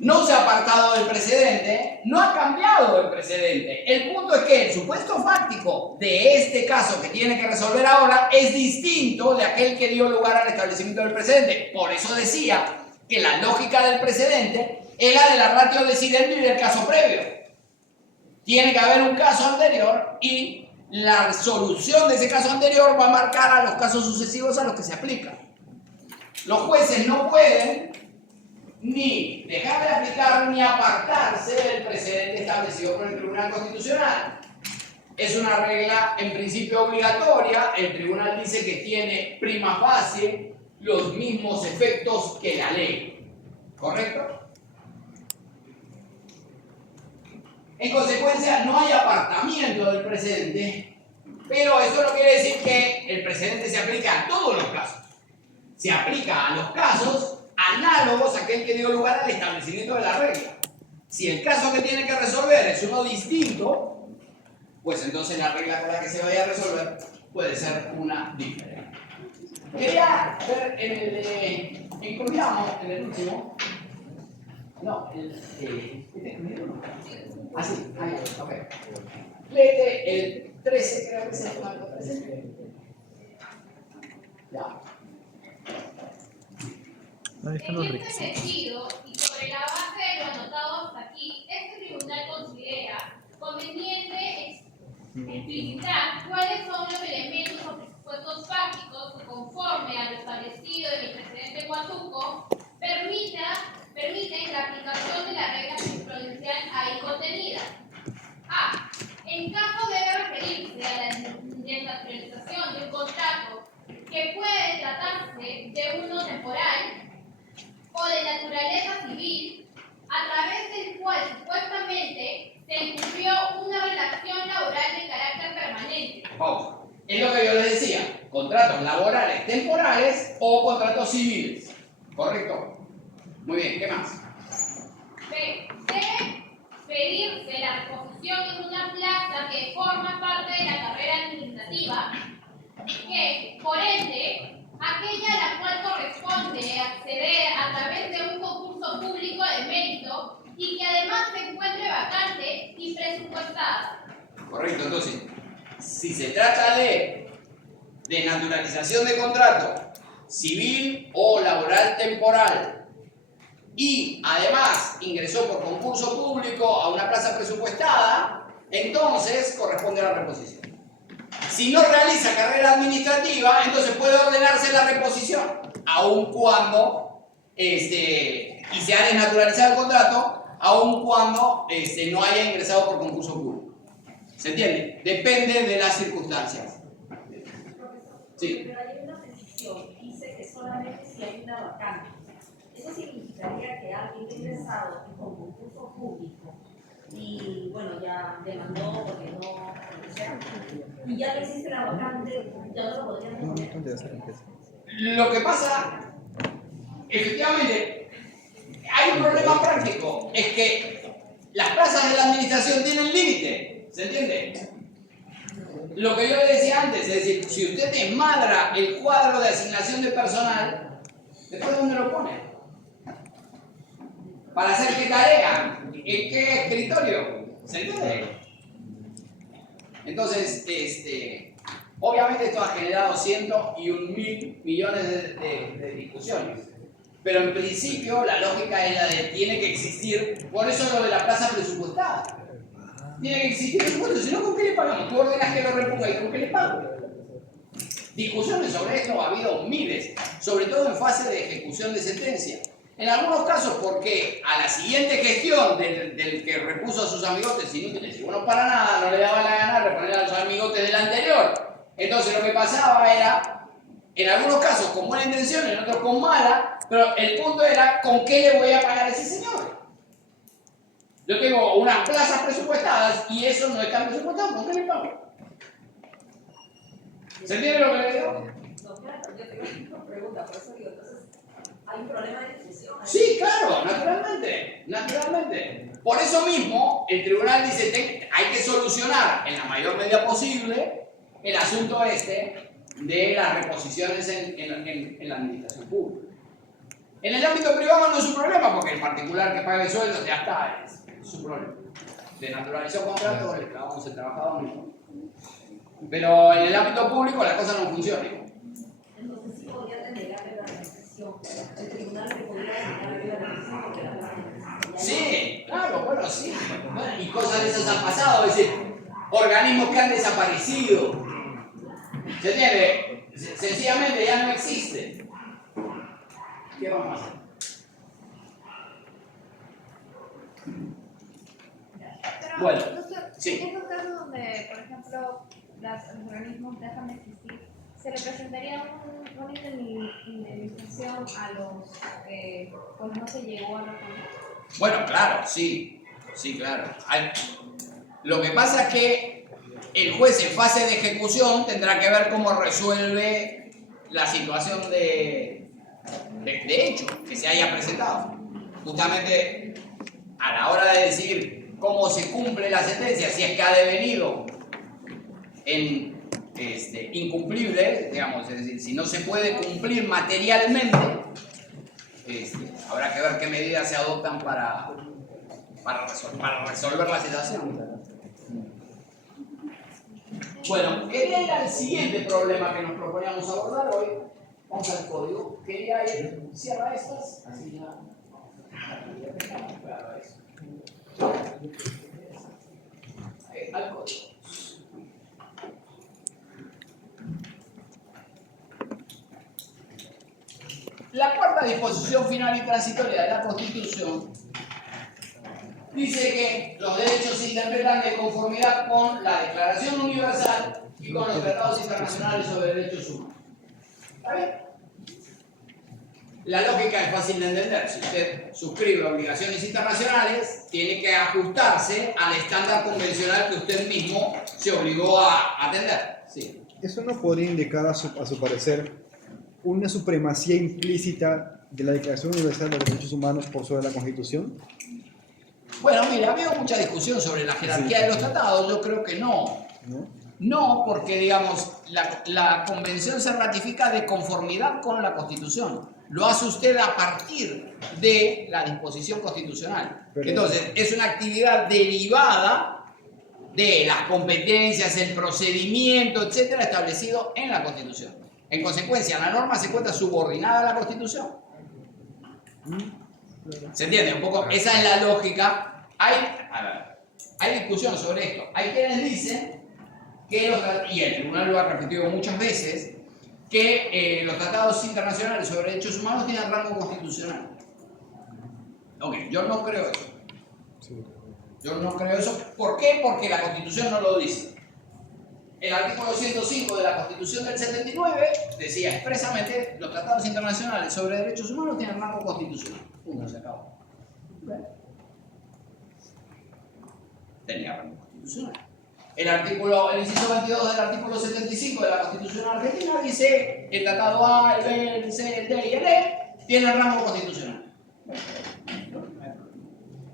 No se ha apartado del precedente, no ha cambiado el precedente. El punto es que el supuesto fáctico de este caso que tiene que resolver ahora es distinto de aquel que dio lugar al establecimiento del precedente. Por eso decía que la lógica del precedente es la de la ratio decidendi del caso previo. Tiene que haber un caso anterior y la solución de ese caso anterior va a marcar a los casos sucesivos a los que se aplica. Los jueces no pueden ni dejar de aplicar ni apartarse del precedente establecido por el Tribunal Constitucional. Es una regla en principio obligatoria. El tribunal dice que tiene prima facie los mismos efectos que la ley. ¿Correcto? En consecuencia, no hay apartamiento del precedente, pero eso no quiere decir que el precedente se aplica a todos los casos. Se aplica a los casos análogos a aquel que dio lugar al establecimiento de la regla. Si el caso que tiene que resolver es uno distinto, pues entonces la regla con la que se vaya a resolver puede ser una diferente. Quería ver en el de... incluyamos en el último. No, ¿este incluido no? Ah, sí, ahí, ok. Léete el 13, creo que es el 13. Ya. Ahí están los En este requisitos. sentido, y sobre la base de lo anotado hasta aquí, este tribunal considera conveniente explicitar cuáles son los elementos o presupuestos fácticos que, conforme a lo establecido en el precedente Huatuco, permiten la aplicación de la regla jurisprudencial ahí contenida. A. En caso debe referirse a la desnaturalización de un contrato que puede tratarse de uno temporal o de naturaleza civil, a través del cual supuestamente se incurrió una relación laboral de carácter permanente. Pausa. Es lo que yo les decía, contratos laborales temporales o contratos civiles. ¿Correcto? Muy bien, ¿qué más? B. Debe pedirse la reposición en una plaza que forma parte de la carrera administrativa, que, por ende, aquella a la cual corresponde acceder a través de un concurso público de mérito y que además se encuentre vacante y presupuestada. Correcto, entonces, si se trata de desnaturalización de contrato civil o laboral temporal y además ingresó por concurso público a una plaza presupuestada, entonces corresponde a la reposición. Si no realiza carrera administrativa, entonces puede ordenarse la reposición, aun cuando y se ha desnaturalizado el contrato, aun cuando no haya ingresado por concurso público. ¿Se entiende? Depende de las circunstancias. Sí. Pero hay una petición, dice que solamente si hay una vacante. Eso significaría que alguien ha ingresado con concurso público y, bueno, ya demandó porque no, y ya que existe la vacante, ya no lo podrían poner. Lo que pasa, efectivamente, hay un problema práctico, es que las plazas de la administración tienen límite, ¿se entiende? Lo que yo le decía antes, es decir, si usted desmadra el cuadro de asignación de personal, ¿después dónde lo pone? ¿Para hacer qué tarea? ¿En qué escritorio? ¿Se entiende? Entonces, obviamente esto ha generado 101.000 millones de discusiones. Pero en principio la lógica es la de tiene que existir, por eso lo de la plaza presupuestada. Tiene que existir presupuesto, si no, ¿con qué le pagamos? Tú ordenas que lo reponga y ¿con qué le pago? Discusiones sobre esto ha habido miles, sobre todo en fase de ejecución de sentencia. En algunos casos porque a la siguiente gestión del que repuso a sus amigotes inútiles y bueno para nada, no le daba la gana reponer a los amigotes del anterior. Entonces lo que pasaba era, en algunos casos con buena intención, en otros con mala, pero el punto era ¿con qué le voy a pagar a ese señor? Yo tengo unas plazas presupuestadas y eso no está presupuestado, ¿con qué le pago? ¿Se entiende lo que le digo? No, claro, yo tengo una pregunta, por eso digo, entonces, ¿hay un problema de discusión? Sí, claro, naturalmente, naturalmente. Por eso mismo, el tribunal dice hay que solucionar en la mayor medida posible el asunto de las reposiciones en la administración pública. En el ámbito privado no es un problema, porque el particular que pague sueldos ya está, es su problema. De naturalizó contrato, le clavamos el trabajador mismo. Pero en el ámbito público la cosa no funciona. Entonces sí podría denegarle la restricción. El tribunal le podría denegarle la restricción porque la plaza. Sí, claro, bueno, sí. Bueno, y cosas de esas han pasado, es decir, organismos que han desaparecido. ¿Se entiende? Sencillamente ya no existen. ¿Qué vamos a hacer? Pero, Bueno, doctor, sí. en estos casos donde, por ejemplo, los organismos dejan de existir, ¿se le presentaría una indemnización a los que pues no se llegó a reponer? Bueno, claro, sí. Sí, claro. Lo que pasa es que el juez en fase de ejecución tendrá que ver cómo resuelve la situación de hecho que se haya presentado. Justamente a la hora de decir cómo se cumple la sentencia, si es que ha devenido en incumplible, digamos, es decir, si no se puede cumplir materialmente, habrá que ver qué medidas se adoptan para resolver la situación. Bueno, quería ir al siguiente problema que nos proponíamos abordar hoy. Vamos al código. Quería ir, cierra estas, así ya. Claro, eso. Al código. La cuarta disposición final y transitoria de la Constitución dice que los derechos se interpretan de conformidad con la Declaración Universal y con los tratados internacionales sobre derechos humanos. ¿Está bien? La lógica es fácil de entender. Si usted suscribe obligaciones internacionales, tiene que ajustarse al estándar convencional que usted mismo se obligó a atender. Sí. ¿Eso no podría indicar, a su parecer, una supremacía implícita de la Declaración Universal de los Derechos Humanos por sobre la Constitución? Bueno, mira, ha habido mucha discusión sobre la jerarquía de los tratados. Yo creo que no. No, porque, digamos, la convención se ratifica de conformidad con la Constitución. Lo hace usted a partir de la disposición constitucional. Entonces, es una actividad derivada de las competencias, el procedimiento, etcétera, establecido en la Constitución. En consecuencia, la norma se encuentra subordinada a la Constitución. ¿Se entiende? Un poco, esa es la lógica. Hay discusión sobre esto. Hay quienes dicen que y el tribunal lo ha repetido muchas veces, que los tratados internacionales sobre derechos humanos tienen rango constitucional. Ok, yo no creo eso. Yo no creo eso. ¿Por qué? Porque la Constitución no lo dice. El artículo 105 de la Constitución del 79 decía expresamente los tratados internacionales sobre derechos humanos tienen rango constitucional. Punto, se acabó. Tenía rango constitucional. El inciso 22 del artículo 75 de la Constitución argentina dice el tratado A, el B, el C, el D y el E tienen rango constitucional.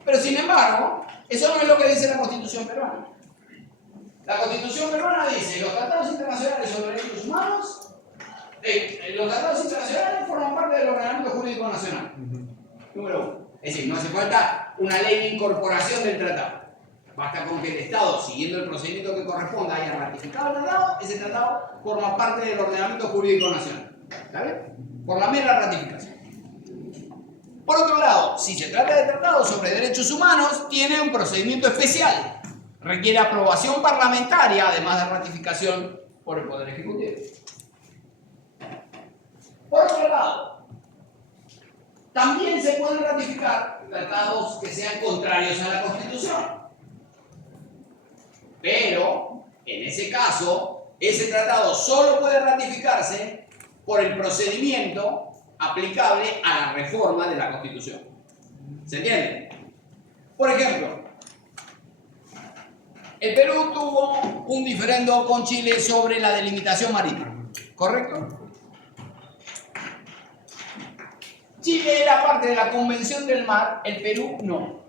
Pero sin embargo, eso no es lo que dice la Constitución peruana. La Constitución peruana dice los tratados internacionales sobre derechos humanos, los tratados internacionales forman parte del ordenamiento jurídico nacional. Número 1. Es decir, no hace falta una ley de incorporación del tratado. Basta con que el Estado, siguiendo el procedimiento que corresponda, haya ratificado el tratado, ese tratado forma parte del ordenamiento jurídico nacional. ¿Está bien? Por la mera ratificación. Por otro lado, si se trata de tratados sobre derechos humanos, tiene un procedimiento especial. Requiere aprobación parlamentaria, además de ratificación por el Poder Ejecutivo. Por otro lado, también se pueden ratificar tratados que sean contrarios a la Constitución. Pero, en ese caso, ese tratado solo puede ratificarse por el procedimiento aplicable a la reforma de la Constitución. ¿Se entiende? Por ejemplo, el Perú tuvo un diferendo con Chile sobre la delimitación marítima, ¿correcto? Chile era parte de la Convención del Mar, el Perú no.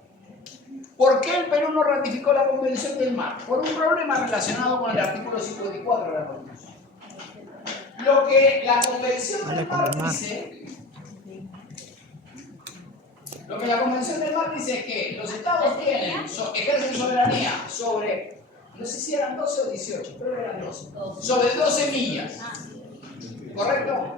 ¿Por qué el Perú no ratificó la Convención del Mar? Por un problema relacionado con el artículo 54 de la Constitución. Lo que la Convención del Mar dice, es que los estados ejercen soberanía sobre, no sé si eran 12 o 18, pero eran 12, sobre 12 millas, ¿correcto?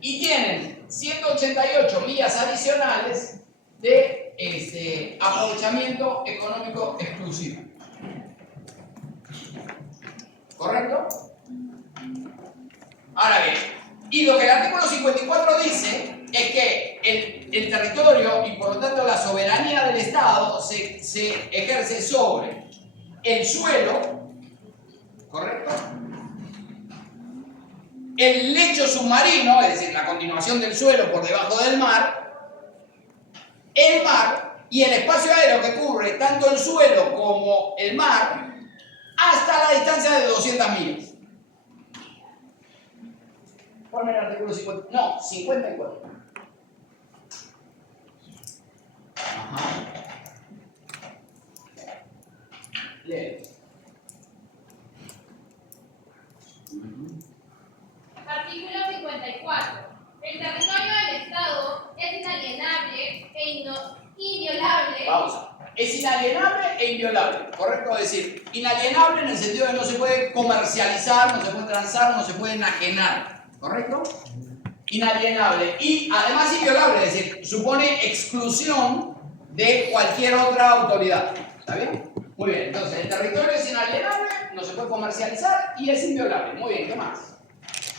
Y tienen 188 millas adicionales de aprovechamiento económico exclusivo. ¿Correcto? Ahora bien, y lo que el artículo 54 dice es que el territorio y por lo tanto la soberanía del Estado se ejerce sobre el suelo, ¿correcto? El lecho submarino, es decir, la continuación del suelo por debajo del mar, el mar y el espacio aéreo que cubre tanto el suelo como el mar hasta la distancia de 200 millas. Ponme el artículo 50. No, 54. Ajá. Lee. Artículo 54. El territorio del Estado es inalienable e inviolable. Pausa. Es inalienable e inviolable, ¿correcto? Es decir, inalienable en el sentido de no se puede comercializar, no se puede transar, no se puede enajenar, ¿correcto? Inalienable y además inviolable, es decir, supone exclusión de cualquier otra autoridad. ¿Está bien? Muy bien, entonces el territorio es inalienable, no se puede comercializar y es inviolable. Muy bien, ¿qué más?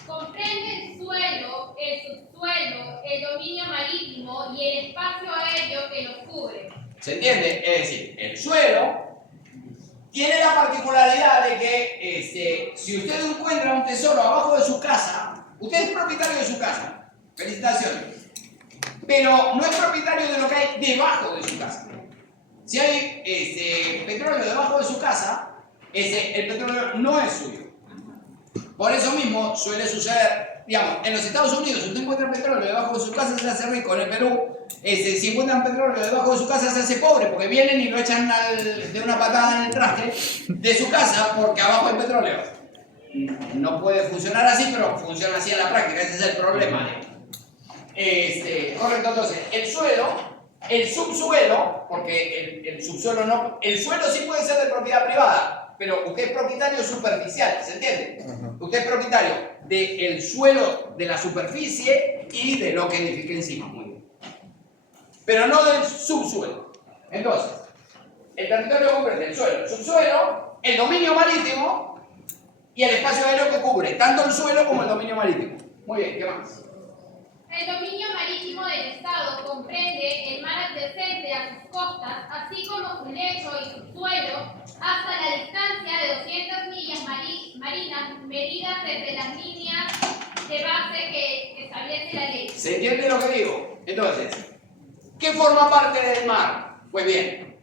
Comprende el suelo, el subsuelo, el dominio marítimo y el espacio aéreo que lo cubre. ¿Se entiende? Es decir, el suelo tiene la particularidad de que si usted encuentra un tesoro abajo de su casa, usted es propietario de su casa. Felicitaciones. Pero no es propietario de lo que hay debajo de su casa. Si hay petróleo debajo de su casa, el petróleo no es suyo. Por eso mismo suele suceder, digamos, en los Estados Unidos, si usted encuentra petróleo debajo de su casa, se hace rico. En el Perú, si encuentran petróleo debajo de su casa, se hace pobre, porque vienen y lo echan de una patada en el traste de su casa, porque abajo hay petróleo. No puede funcionar así, pero funciona así en la práctica, ese es el problema. Correcto, entonces, el suelo, el subsuelo, porque el subsuelo no, el suelo sí puede ser de propiedad privada, pero usted es propietario superficial, ¿se entiende? Usted es propietario del suelo, de la superficie y de lo que edifique encima, muy bien. Pero no del subsuelo. Entonces, el territorio comprende el suelo, el subsuelo, el dominio marítimo y el espacio aéreo que cubre tanto el suelo como el dominio marítimo. Muy bien, ¿qué más? El dominio marítimo del Estado comprende el mar adyacente a sus costas, así como su lecho y su suelo, hasta la distancia de 200 millas marinas medidas desde las líneas de base que establece la ley. ¿Se entiende lo que digo? Entonces, ¿qué forma parte del mar? Pues bien,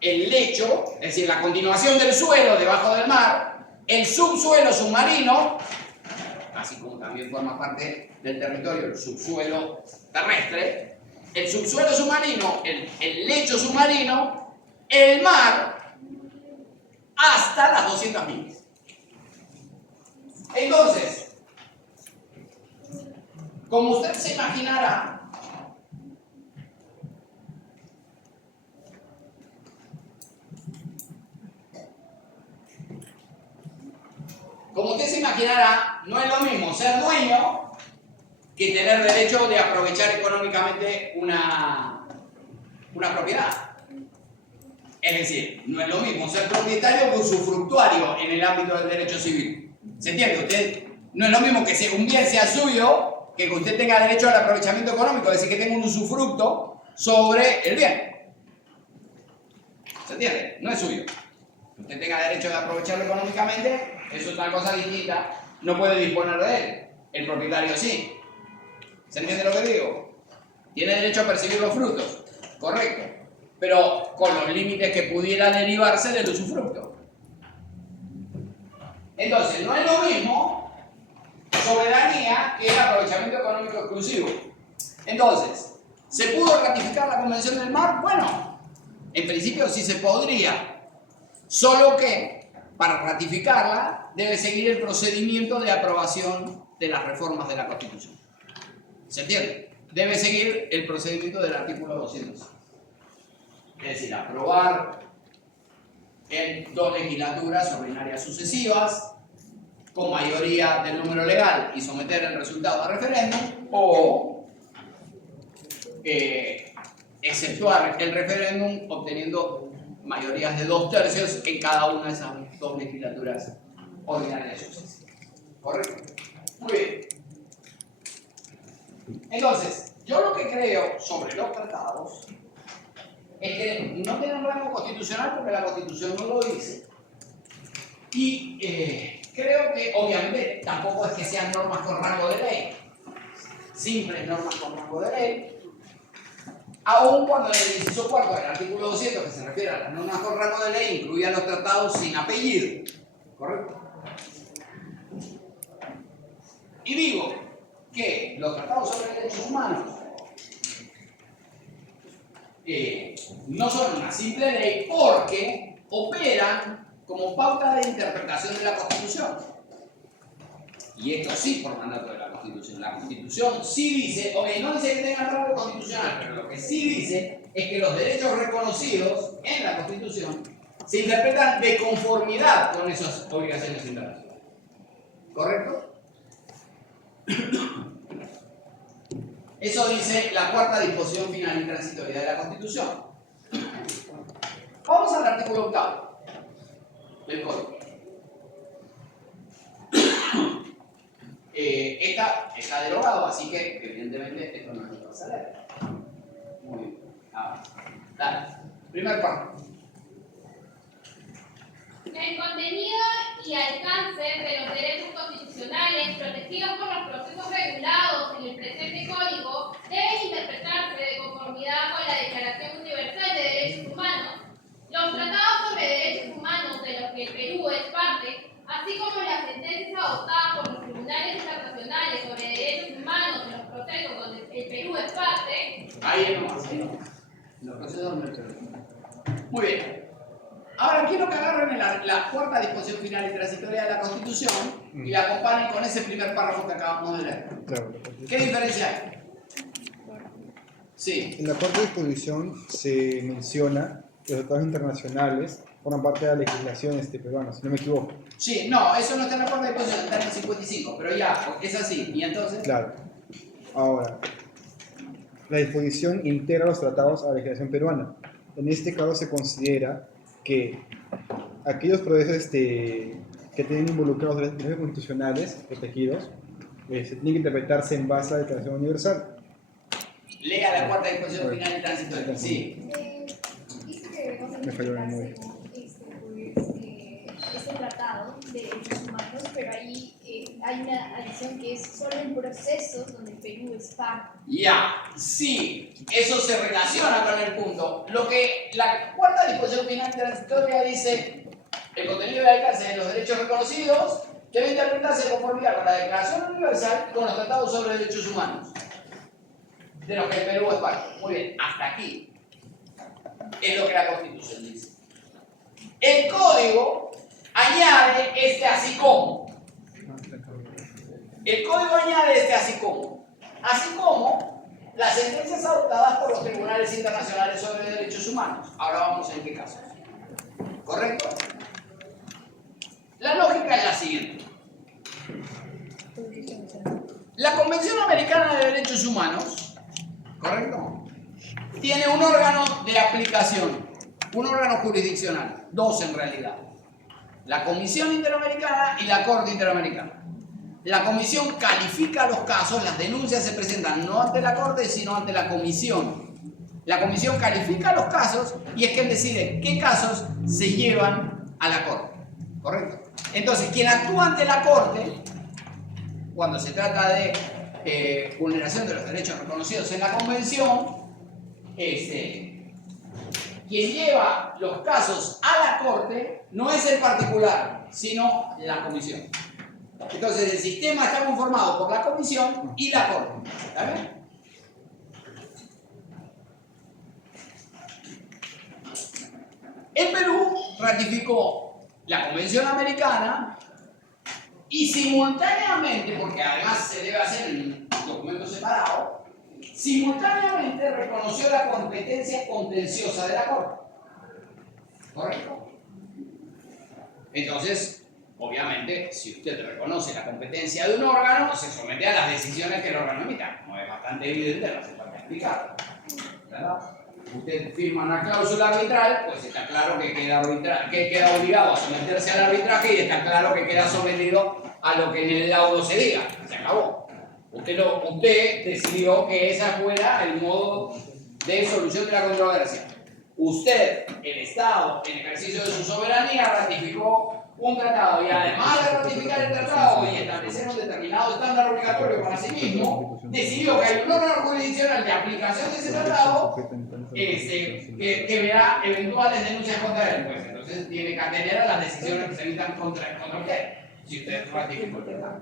el lecho, es decir, la continuación del suelo debajo del mar, el subsuelo submarino, así como también forma parte del territorio el subsuelo terrestre, el subsuelo submarino, el lecho submarino, el mar, hasta las 200 millas. Entonces, como usted se imaginará, es lo mismo ser dueño que tener derecho de aprovechar económicamente una propiedad. Es decir, no es lo mismo ser propietario que usufructuario en el ámbito del derecho civil. ¿Se entiende? Usted no es lo mismo que un bien sea suyo que usted tenga derecho al aprovechamiento económico, es decir, que tenga un usufructo sobre el bien. ¿Se entiende? No es suyo. Que usted tenga derecho de aprovecharlo económicamente es otra cosa distinta. No puede disponer de él. El propietario sí. ¿Se entiende lo que digo? Tiene derecho a percibir los frutos. Correcto. Pero con los límites que pudiera derivarse del usufructo. Entonces, no es lo mismo soberanía que el aprovechamiento económico exclusivo. Entonces, ¿se pudo ratificar la Convención del Mar? Bueno, en principio sí se podría, solo que para ratificarla debe seguir el procedimiento de aprobación de las reformas de la Constitución. ¿Se entiende? Debe seguir el procedimiento del artículo 200. Es decir, aprobar en 2 legislaturas ordinarias sucesivas, con mayoría del número legal y someter el resultado a referéndum, o exceptuar el referéndum obteniendo mayorías de 2/3 en cada una de esas 2 legislaturas ordinarias sucesivas. ¿Correcto? Muy bien. Entonces, yo lo que creo sobre los tratados es que no tienen rango constitucional porque la Constitución no lo dice. Y creo que, obviamente, tampoco es que sean normas con rango de ley. Simples normas con rango de ley. Aun cuando en el inciso 4 del artículo 200, que se refiere a las normas con rango de ley, incluía los tratados sin apellido. ¿Correcto? Y digo que los tratados sobre derechos humanos no son una simple ley porque operan como pauta de interpretación de la Constitución. Y esto sí por mandato de la Constitución. La Constitución sí dice, ok, no dice que tengan rango constitucional, pero lo que sí dice es que los derechos reconocidos en la Constitución se interpretan de conformidad con esas obligaciones internacionales. ¿Correcto? Eso dice la 4ª disposición final y transitoria de la Constitución. Vamos al artículo 8º del Código. Está derogado, así que evidentemente esto no lo vas a leer. Muy bien. Ahora, dale. Primer párrafo. El contenido y alcance de los derechos constitucionales protegidos por los procesos regulados en el presente código deben interpretarse de conformidad con la Declaración Universal de Derechos Humanos, los tratados sobre derechos humanos de los que el Perú es parte, así como las sentencias adoptadas por los tribunales internacionales sobre derechos humanos en los procesos donde el Perú es parte. Ahí nomás, ahí nomás. Los procesos donde el Perú. Muy bien. Ahora quiero que agarren la 4ª disposición final y transitoria de la Constitución y la comparen con ese primer párrafo que acabamos de leer. Claro. ¿Qué diferencia hay? Sí. En la 4ª disposición se menciona que los tratados internacionales forman parte de la legislación peruana, si no me equivoco. Sí, no, eso no está en la 4ª disposición, está en el 55, pero ya, es así. ¿Y entonces? Claro. Ahora, la disposición integra los tratados a la legislación peruana. En este caso se considera que aquellos procesos que tienen involucrados derechos constitucionales protegidos se tienen que interpretarse en base a la Declaración Universal. Lea la 4ª disposición final y transitoria. Sí. Dice que no se Me falló la interpretarse memoria. este tratado de derechos humanos, pero ahí hay una adición que es solo en procesos donde el Perú es parte. Ya, sí, eso se relaciona con el punto. Lo que la 4ª disposición final y transitoria dice, el contenido y alcance de los derechos reconocidos debe interpretarse de conformidad con la Declaración Universal y con los tratados sobre derechos humanos, de los que el Perú es parte. Muy bien, hasta aquí es lo que la Constitución dice. El Código añade este así como. El Código añade este así como. Así como las sentencias adoptadas por los tribunales internacionales sobre derechos humanos. Ahora vamos en qué casos. ¿Correcto? La lógica es la siguiente. La Convención Americana de Derechos Humanos, ¿correcto?, tiene un órgano de aplicación, un órgano jurisdiccional, dos en realidad. La Comisión Interamericana y la Corte Interamericana. La Comisión califica los casos, las denuncias se presentan no ante la Corte, sino ante la Comisión. La Comisión califica los casos y es quien decide qué casos se llevan a la Corte, ¿correcto? Entonces, quien actúa ante la Corte, cuando se trata de vulneración de los derechos reconocidos en la Convención, quien lleva los casos a la Corte no es el particular, sino la Comisión. Entonces, el sistema está conformado por la Comisión y la Corte. ¿Está bien? El Perú ratificó la Convención Americana y simultáneamente, porque además se debe hacer en un documento separado, simultáneamente reconoció la competencia contenciosa de la Corte. ¿Correcto? Entonces, obviamente, si usted reconoce la competencia de un órgano, se somete a las decisiones que el órgano emita. Como es bastante evidente, no hace falta explicarlo, ¿verdad? Usted firma una cláusula arbitral, pues está claro que queda obligado a someterse al arbitraje y está claro que queda sometido a lo que en el laudo se diga. Se acabó. Usted decidió que esa fuera el modo de solución de la controversia. Usted, el Estado, en ejercicio de su soberanía, ratificó un tratado y además de ratificar el tratado y establecer un determinado estándar obligatorio para sí mismo, decidió que hay un órgano jurisdiccional de aplicación de ese tratado que verá eventuales denuncias contra él. Pues entonces tiene que atender a las decisiones que se emitan contra usted, si usted ratificó el tratado.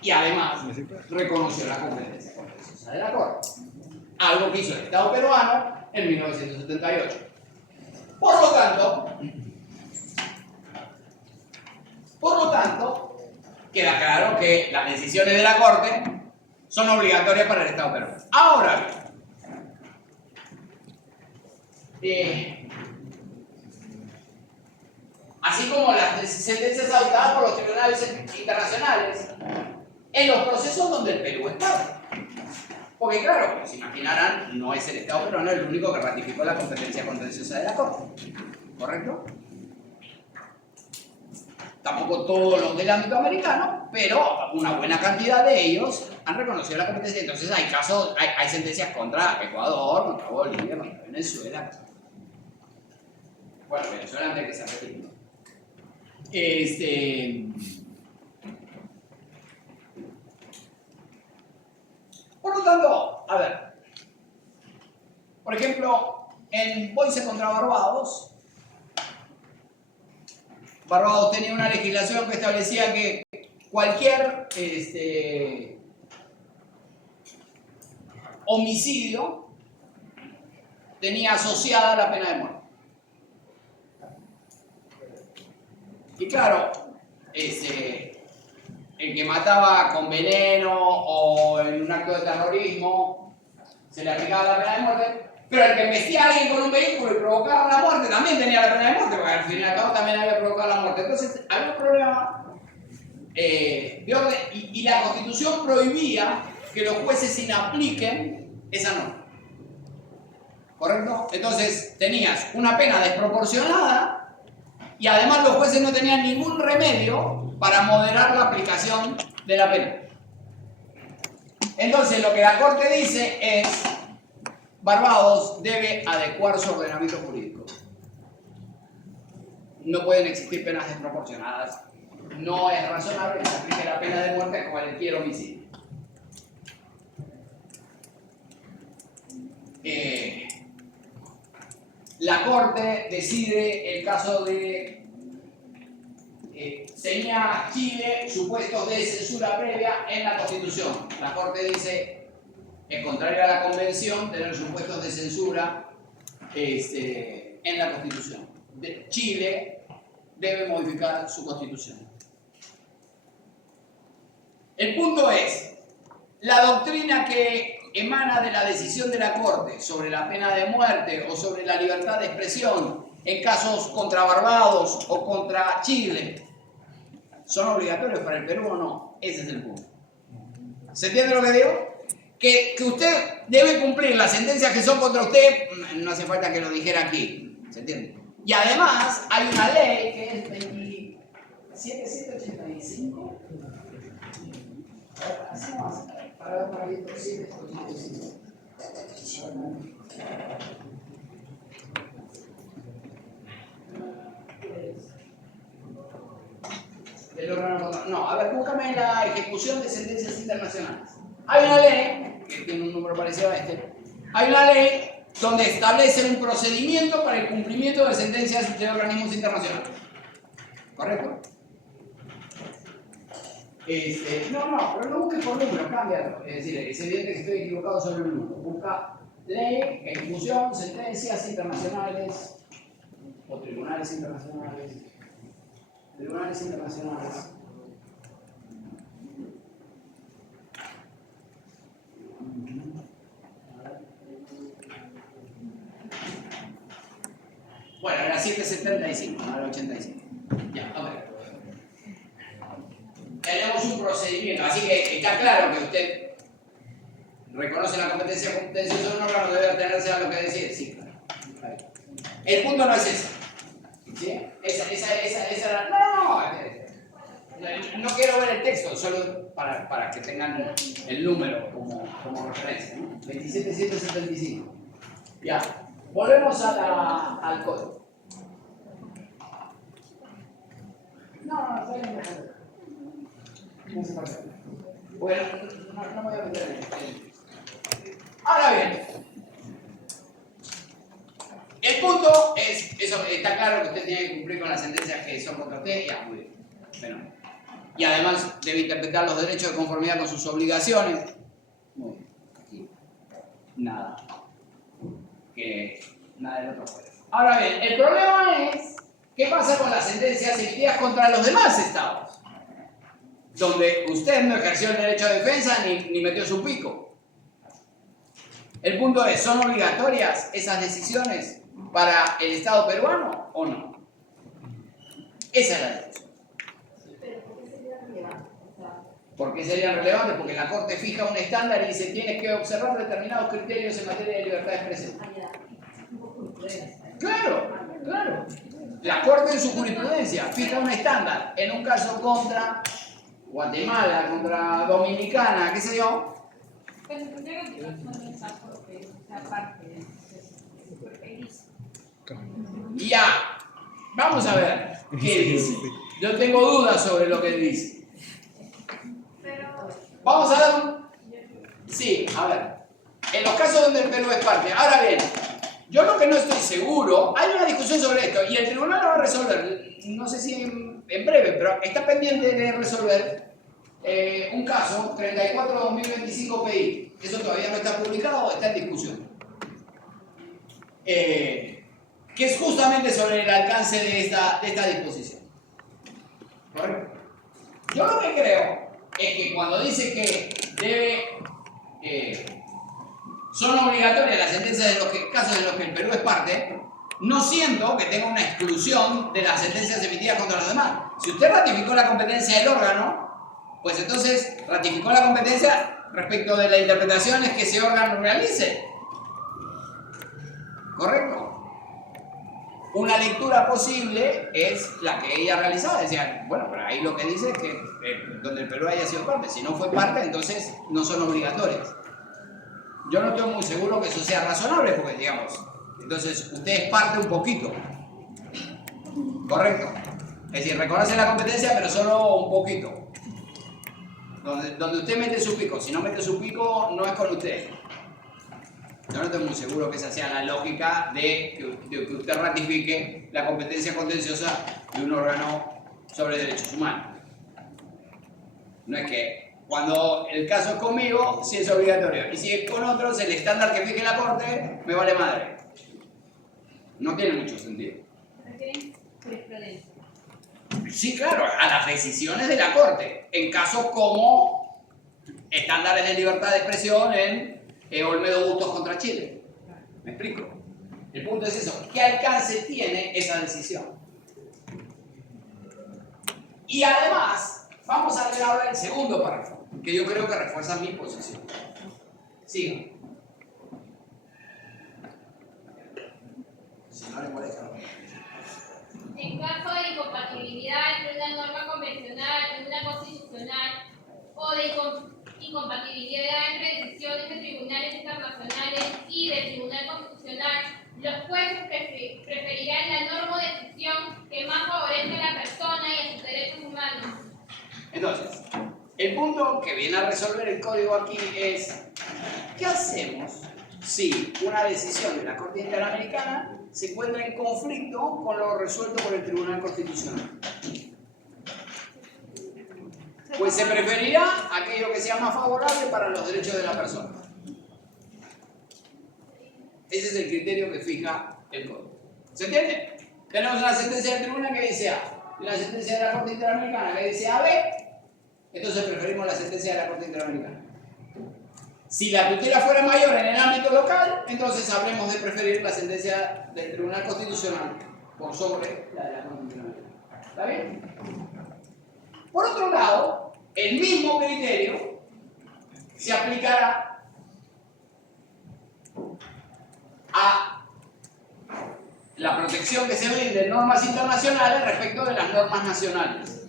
Y además reconoció la competencia contenciosa de la Corte, algo que hizo el Estado peruano en 1978. Por lo tanto, queda claro que las decisiones de la Corte son obligatorias para el Estado peruano. Ahora bien, así como las sentencias adoptadas por los tribunales internacionales, en los procesos donde el Perú es parte. Porque claro, como se imaginarán, no es el Estado peruano el único que ratificó la competencia contenciosa de la Corte. ¿Correcto? Tampoco todos los del ámbito americano, pero una buena cantidad de ellos han reconocido la competencia. Entonces hay casos, hay sentencias contra Ecuador, contra Bolivia, contra Venezuela. Bueno, Venezuela antes de que se retire. Por lo tanto, a ver, por ejemplo, en Boyce contra Barbados, Barbados tenía una legislación que establecía que cualquier homicidio tenía asociada la pena de muerte. Y claro, el que mataba con veneno o en un acto de terrorismo se le aplicaba la pena de muerte, pero el que embestía a alguien con un vehículo y provocaba la muerte también tenía la pena de muerte, porque al fin y al cabo también había provocado la muerte. Entonces había un problema de orden y la Constitución prohibía que los jueces inapliquen esa norma. ¿Correcto? Entonces tenías una pena desproporcionada y además los jueces no tenían ningún remedio para moderar la aplicación de la pena. Entonces lo que la Corte dice es: Barbados debe adecuar su ordenamiento jurídico. No pueden existir penas desproporcionadas. No es razonable que se aplique la pena de muerte a cualquier homicidio. La Corte decide el caso de tenía Chile supuestos de censura previa en la Constitución. La Corte dice, es contrario a la Convención tener supuestos de censura en la Constitución. Chile debe modificar su Constitución. El punto es, la doctrina que emana de la decisión de la Corte sobre la pena de muerte o sobre la libertad de expresión en casos contra Barbados o contra Chile, ¿son obligatorios para el Perú o no? Ese es el punto. ¿Se entiende lo que digo? Que usted debe cumplir las sentencias que son contra usted, no hace falta que lo dijera aquí, ¿se entiende? Y además hay una ley que es 27785. Así nomás, para ver para esto, 785. No, a ver, búscame la ejecución de sentencias internacionales. Hay una ley, que tiene un número parecido a este, hay una ley donde establece un procedimiento para el cumplimiento de sentencias de organismos internacionales. ¿Correcto? No, pero no busques por número, cámbialo. Es decir, es evidente que estoy equivocado sobre el número. Busca ley, ejecución, sentencias internacionales o tribunales internacionales. Tribunales internacionales. Bueno, era 775, no era 85. Ya, a ver. Tenemos un procedimiento, así que está claro que usted reconoce la competencia contenciosa de un órgano, debe atenerse a lo que decide. Sí, claro. El punto no es ese. ¿Sí? Esa era. No quiero ver el texto, solo para que tengan el número como referencia, ¿no? 27775. Ya. Volvemos al código. No, está bien. No se pasa. Bueno, no me voy a meter en el. Ahora bien. El punto es, eso está claro que usted tiene que cumplir con las sentencias que son contra usted, ya, muy bien. Bueno. Y además debe interpretar los derechos de conformidad con sus obligaciones. Muy bien. Aquí. Nada. Que nada del otro puede. Ahora bien, el problema es, ¿qué pasa con las sentencias emitidas contra los demás estados? Donde usted no ejerció el derecho de defensa ni metió su pico. El punto es, ¿son obligatorias esas decisiones para el Estado peruano o no? Esa es la discusión. ¿Por qué serían relevantes? Porque la Corte fija un estándar y dice tienes que observar determinados criterios en materia de libertad de expresión. Claro. La Corte en su jurisprudencia fija un estándar en un caso contra Guatemala, contra Dominicana, qué sé yo. Y ya, vamos a ver qué dice. Yo tengo dudas sobre lo que dice. Vamos a dar un... Sí, a ver. En los casos donde el Perú es parte. Ahora bien, yo lo que no estoy seguro, hay una discusión sobre esto y el tribunal lo va a resolver, no sé si en breve, pero está pendiente de resolver un caso 34-2025 PI. Eso todavía no está publicado, está en discusión. Que es justamente sobre el alcance de esta disposición. ¿Correcto? Yo lo que creo es que cuando dice que son obligatorias las sentencias de los casos en los que el Perú es parte, no siento que tenga una exclusión de las sentencias emitidas contra los demás. Si usted ratificó la competencia del órgano, pues entonces ratificó la competencia respecto de las interpretaciones que ese órgano realice. ¿Correcto? Una lectura posible es la que ella realizaba. Decía, bueno, pero ahí lo que dice es que donde el Perú haya sido parte, si no fue parte, entonces no son obligatorias. Yo no estoy muy seguro que eso sea razonable, porque digamos, entonces usted es parte un poquito. ¿Correcto? Es decir, reconoce la competencia, pero solo un poquito. Donde usted mete su pico, si no mete su pico, no es con usted. Yo no estoy muy seguro que esa sea la lógica de que usted ratifique la competencia contenciosa de un órgano sobre derechos humanos. No es que cuando el caso es conmigo, sí es obligatorio. Y si es con otros, el estándar que fije la Corte me vale madre. No tiene mucho sentido. ¿Refieren jurisprudencia? Sí, claro, a las decisiones de la Corte. En casos como estándares de libertad de expresión en Olmedo Bustos contra Chile. ¿Me explico? El punto es eso. ¿Qué alcance tiene esa decisión? Y además, vamos a leer ahora el segundo párrafo. que yo creo que refuerzan mi posición. Siga. Si no le molesta, no. En caso de incompatibilidad entre una norma convencional y una constitucional o de incompatibilidad entre decisiones de tribunales internacionales y del Tribunal Constitucional, los jueces preferirán la norma o decisión que más favorezca a la persona y a sus derechos humanos. Entonces, el punto que viene a resolver el código aquí es: ¿qué hacemos si una decisión de la Corte Interamericana se encuentra en conflicto con lo resuelto por el Tribunal Constitucional? Pues se preferirá aquello que sea más favorable para los derechos de la persona. Ese es el criterio que fija el código. ¿Se entiende? Tenemos una sentencia del tribunal que dice A y una sentencia de la Corte Interamericana que dice AB, entonces preferimos la sentencia de la Corte Interamericana. Si la tutela fuera mayor en el ámbito local, entonces habremos de preferir la sentencia del Tribunal Constitucional por sobre la de la Corte Interamericana. ¿Está bien? Por otro lado, el mismo criterio se aplicará a la protección que se brinda en normas internacionales respecto de las normas nacionales.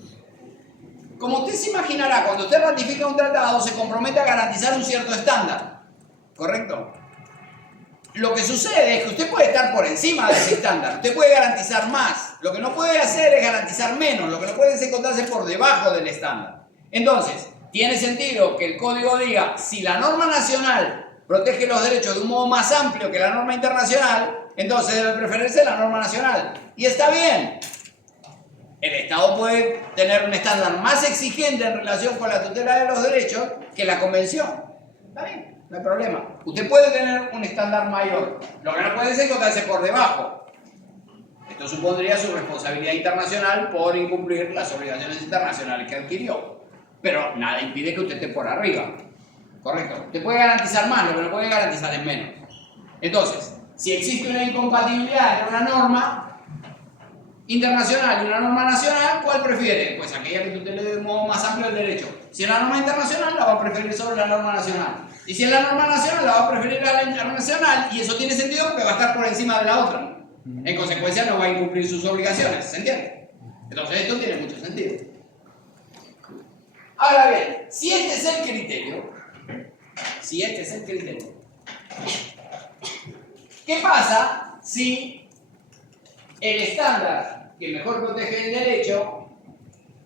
Como usted se imaginará, cuando usted ratifica un tratado, se compromete a garantizar un cierto estándar, ¿correcto? Lo que sucede es que usted puede estar por encima de ese estándar, usted puede garantizar más, lo que no puede hacer es garantizar menos, lo que no puede es encontrarse por debajo del estándar. Entonces, tiene sentido que el código diga: si la norma nacional protege los derechos de un modo más amplio que la norma internacional, entonces debe preferirse la norma nacional. Y está bien. El Estado puede tener un estándar más exigente en relación con la tutela de los derechos que la Convención. Está bien, no hay problema. Usted puede tener un estándar mayor. Lo que no puede es encontrarse por debajo. Esto supondría su responsabilidad internacional por incumplir las obligaciones internacionales que adquirió. Pero nada impide que usted esté por arriba. Correcto. Usted puede garantizar más, lo que no puede garantizar es menos. Entonces, si existe una incompatibilidad entre una norma internacional y una norma nacional, ¿cuál prefiere? Pues aquella que tutele de un modo más amplio el derecho. Si es la norma internacional, la va a preferir sobre la norma nacional. Y si es la norma nacional, la va a preferir a la internacional, y eso tiene sentido porque va a estar por encima de la otra. En consecuencia, no va a incumplir sus obligaciones, ¿se entiende? Entonces esto tiene mucho sentido. Ahora bien, si este es el criterio, ¿qué pasa si el estándar que mejor protege el derecho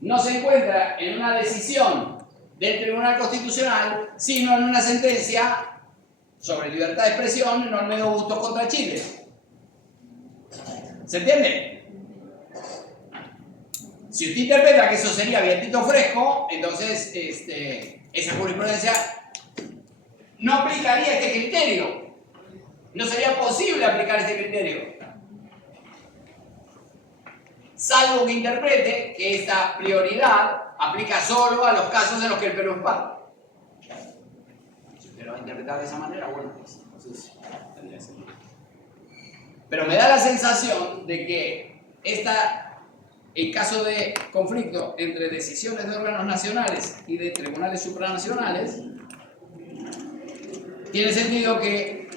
no se encuentra en una decisión del Tribunal Constitucional, sino en una sentencia sobre libertad de expresión en Olmedo Bustos contra Chile? ¿Se entiende? Si usted interpreta que eso sería vientito fresco, entonces esa jurisprudencia no aplicaría este criterio. No sería posible aplicar este criterio. Salvo que interprete que esta prioridad aplica solo a los casos en los que el Perú es parte. Si usted lo va a interpretar de esa manera, bueno, pues entonces tendría sentido. Pero me da la sensación de que el caso de conflicto entre decisiones de órganos nacionales y de tribunales supranacionales, tiene sentido que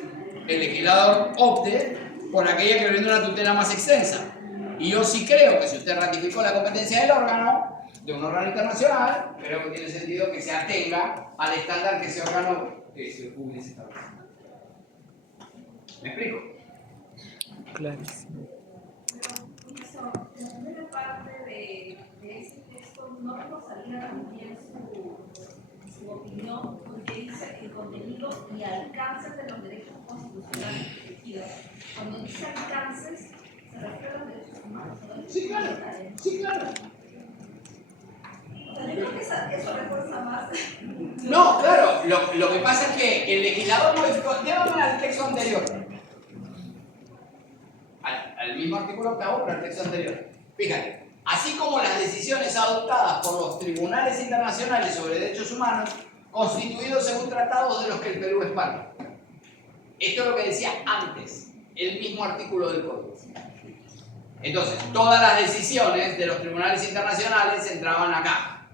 el legislador opte por aquella que brinda una tutela más extensa. Y yo sí creo que si usted ratificó la competencia del órgano, de un órgano internacional, creo que tiene sentido que se atenga al estándar que ese órgano establece. ¿Me explico? Clarísimo. La primera parte de ese texto no nos salía bien su opinión, porque dice el contenido y alcances de los derechos constitucionales protegidos. Cuando dice alcances, se refiere a los derechos humanos. Sí, claro. Sí, claro. O sea, yo creo que eso refuerza más. No, claro. Lo que pasa es que el legislador modificó. Llévame al texto anterior. Al mismo artículo octavo, pero al texto anterior. Fíjate, así como las decisiones adoptadas por los tribunales internacionales sobre derechos humanos, constituidos según tratados de los que el Perú es parte. Esto es lo que decía antes, el mismo artículo del Código. Entonces, todas las decisiones de los tribunales internacionales entraban acá.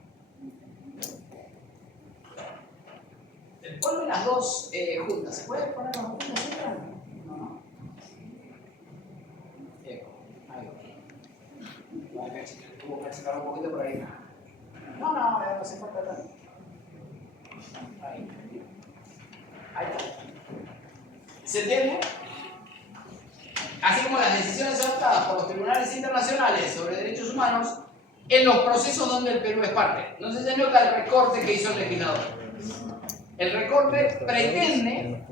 Ponme las dos juntas. ¿Se puede poner las dos juntas? No. Ahí va. Tuvo que achicar un poquito por ahí. No hace falta tanto. Ahí está. ¿Se entiende? Así como las decisiones adoptadas por los tribunales internacionales sobre derechos humanos en los procesos donde el Perú es parte. No sé si se nota el recorte que hizo el legislador. El recorte pretende,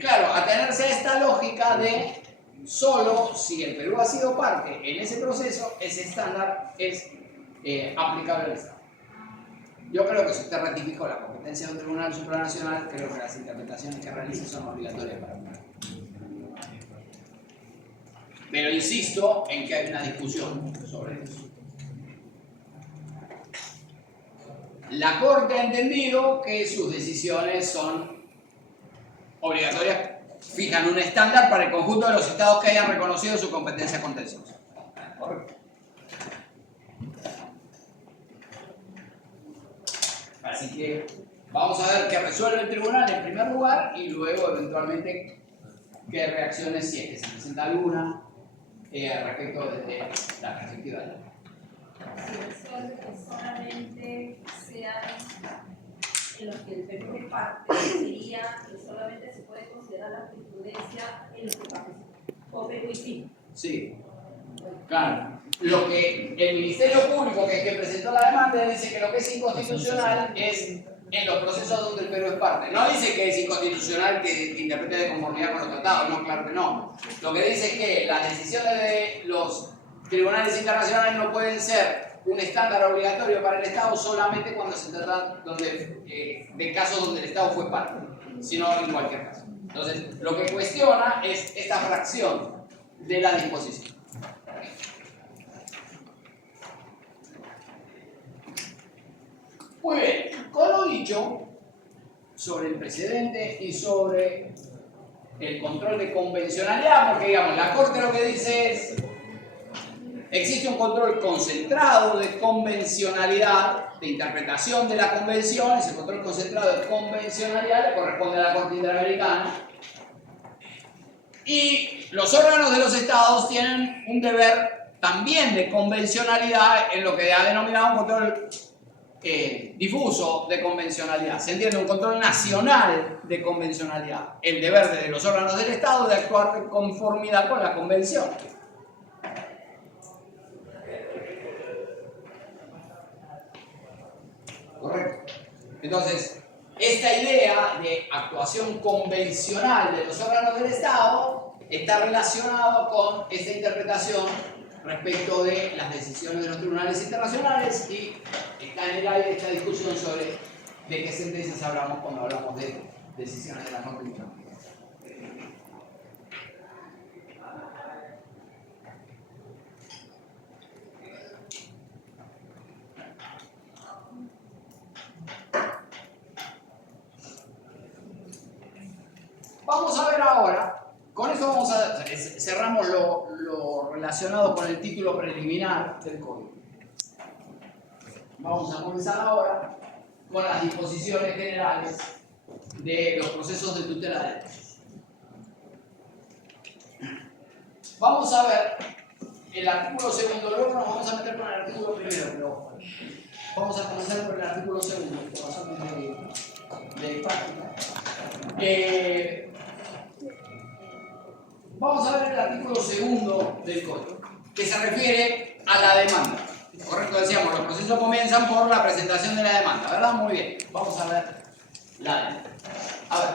claro, atenerse a esta lógica de solo si el Perú ha sido parte en ese proceso, ese estándar es aplicable al Estado. Yo creo que si usted ratificó la competencia de un tribunal supranacional, creo que las interpretaciones que realice son obligatorias para el Perú. Pero insisto en que hay una discusión sobre eso. La Corte ha entendido que sus decisiones son obligatorias, fijan un estándar para el conjunto de los estados que hayan reconocido su competencia contenciosa. Correcto. Así que vamos a ver qué resuelve el tribunal en primer lugar y luego eventualmente qué reacciones, si es que se presenta alguna, respecto de la perspectiva de la ley. Si resuelve que solamente sean en los que el Perú es parte, sería que solamente se puede considerar la jurisprudencia en los que participó Perú y sí. Sí, claro. Lo que el Ministerio Público, que es quien presentó la demanda, dice que lo que es inconstitucional es en los procesos donde el Perú es parte. No dice que es inconstitucional que interprete de conformidad con los tratados, no, claro que no. Lo que dice es que las decisiones de los tribunales internacionales no pueden ser un estándar obligatorio para el Estado solamente cuando se trata de casos donde el Estado fue parte, sino en cualquier caso. Entonces, lo que cuestiona es esta fracción de la disposición. Muy bien, con lo dicho sobre el precedente y sobre el control de convencionalidad, porque digamos, la Corte lo que dice es existe un control concentrado de convencionalidad, de interpretación de la convención, ese control concentrado de convencionalidad le corresponde a la Corte Interamericana, y los órganos de los estados tienen un deber también de convencionalidad en lo que ha denominado un control difuso de convencionalidad. ¿Se entiende? Un control nacional de convencionalidad. El deber de los órganos del Estado de actuar de conformidad con la convención. Correcto. Entonces, esta idea de actuación convencional de los órganos del Estado está relacionado con esta interpretación respecto de las decisiones de los tribunales internacionales y está en el aire esta discusión sobre de qué sentencias hablamos cuando hablamos de decisiones de la Corte Interamericana. Vamos a ver ahora, con esto cerramos lo relacionado con el título preliminar del código. Vamos a comenzar ahora con las disposiciones generales de los procesos de tutela de derechos. Vamos a ver el artículo segundo, luego nos vamos a meter con el artículo primero, pero vamos a comenzar por el artículo segundo, por razones de práctica. Vamos a ver el artículo segundo del código, que se refiere a la demanda. Correcto, decíamos, los procesos comienzan por la presentación de la demanda, ¿verdad? Muy bien, vamos a ver la demanda. A ver.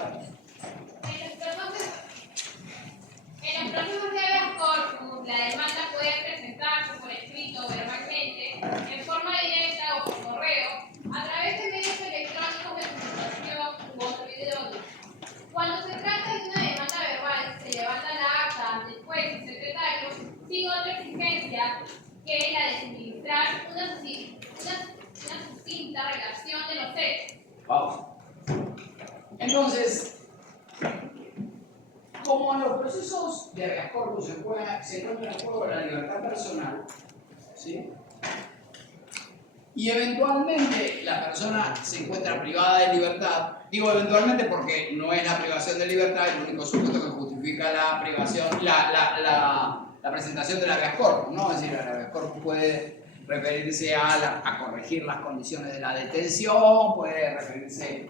En los procesos de habeas corpus, la demanda puede presentarse por escrito o verbalmente, en forma directa o por correo, a través de medios electrónicos de comunicación u otro idóneo. Cuando se trata de una demanda verbal, se levanta la acta ante el juez y secretario sin otra exigencia que la de suministrar una sucinta relación de los hechos. Vamos. Entonces, como en los procesos de habeas corpus se encuentra en juego la libertad personal, ¿sí? y eventualmente la persona se encuentra privada de libertad. Digo eventualmente porque no es la privación de libertad el único supuesto que justifica la privación, la presentación del habeas corpus, ¿no? Es decir, el habeas corpus puede referirse a corregir las condiciones de la detención, puede referirse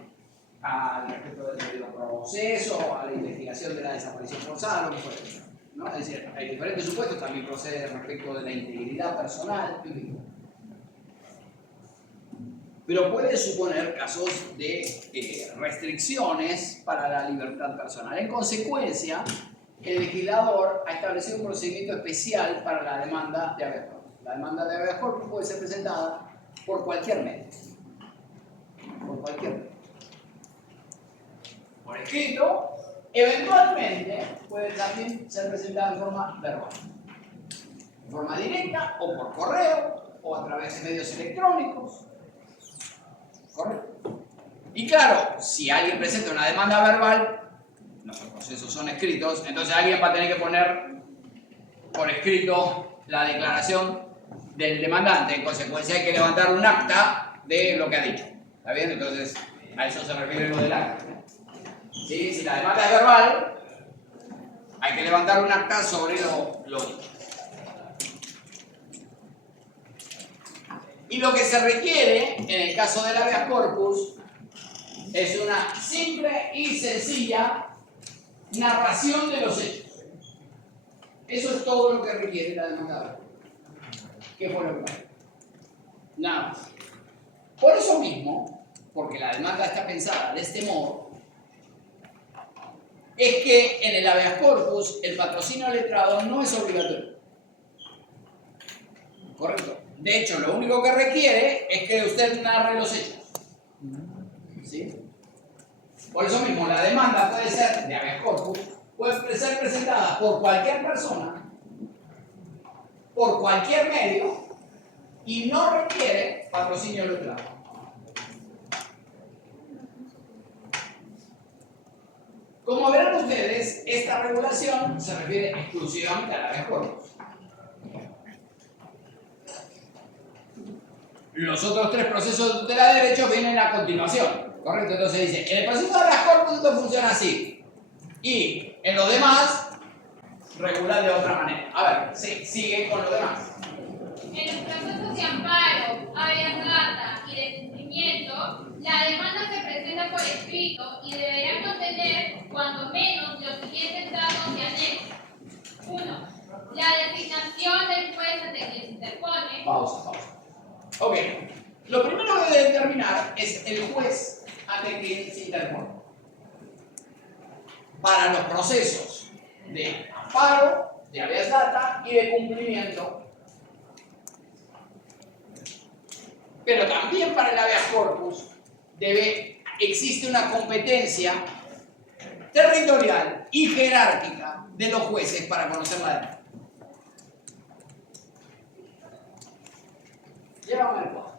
al respeto del debido proceso, a la investigación de la desaparición forzada, lo que fuera, ¿no? Es decir, hay diferentes supuestos, también procede respecto de la integridad personal, en fin. Pero puede suponer casos de restricciones para la libertad personal. En consecuencia, el legislador ha establecido un procedimiento especial para la demanda de habeas corpus. La demanda de habeas corpus puede ser presentada por cualquier medio. Por cualquier medio. Por escrito, eventualmente puede también ser presentada en forma verbal. En forma directa o por correo o a través de medios electrónicos. ¿Correcto? Y claro, si alguien presenta una demanda verbal, los procesos son escritos, entonces alguien va a tener que poner por escrito la declaración del demandante. En consecuencia hay que levantar un acta de lo que ha dicho. ¿Está bien? Entonces a eso se refiere lo del acta. ¿Sí? Si la demanda es verbal, hay que levantar un acta sobre lo dicho. Y lo que se requiere, en el caso del habeas corpus, es una simple y sencilla narración de los hechos. Eso es todo lo que requiere la demanda. ¿Qué fue lo que pasó? Nada más. Por eso mismo, porque la demanda está pensada de este modo, es que en el habeas corpus el patrocinio letrado no es obligatorio. ¿Correcto? De hecho, lo único que requiere es que usted narre los hechos. ¿Sí? Por eso mismo, la demanda puede ser de habeas corpus, puede ser presentada por cualquier persona, por cualquier medio, y no requiere patrocinio letrado. Como verán ustedes, esta regulación se refiere exclusivamente al habeas corpus. Los otros tres procesos de tutela de derechos vienen a continuación, ¿correcto? Entonces dice, en el proceso de habeas corpus esto funciona así, y en los demás, regular de otra manera. A ver, sí, sigue con los demás. En los procesos de amparo, habeas data y de cumplimiento, la demanda se presenta por escrito y deberá contener, cuando menos, los siguientes datos y anexos. 1. La designación del juez ante quien se interpone. Pausa. Ok. Lo primero que debe determinar es el juez ante quien se interpone. Para los procesos de amparo, de habeas data y de cumplimiento. Pero también para el habeas corpus existe una competencia territorial y jerárquica de los jueces para conocer la demanda. Llévame el cuadro.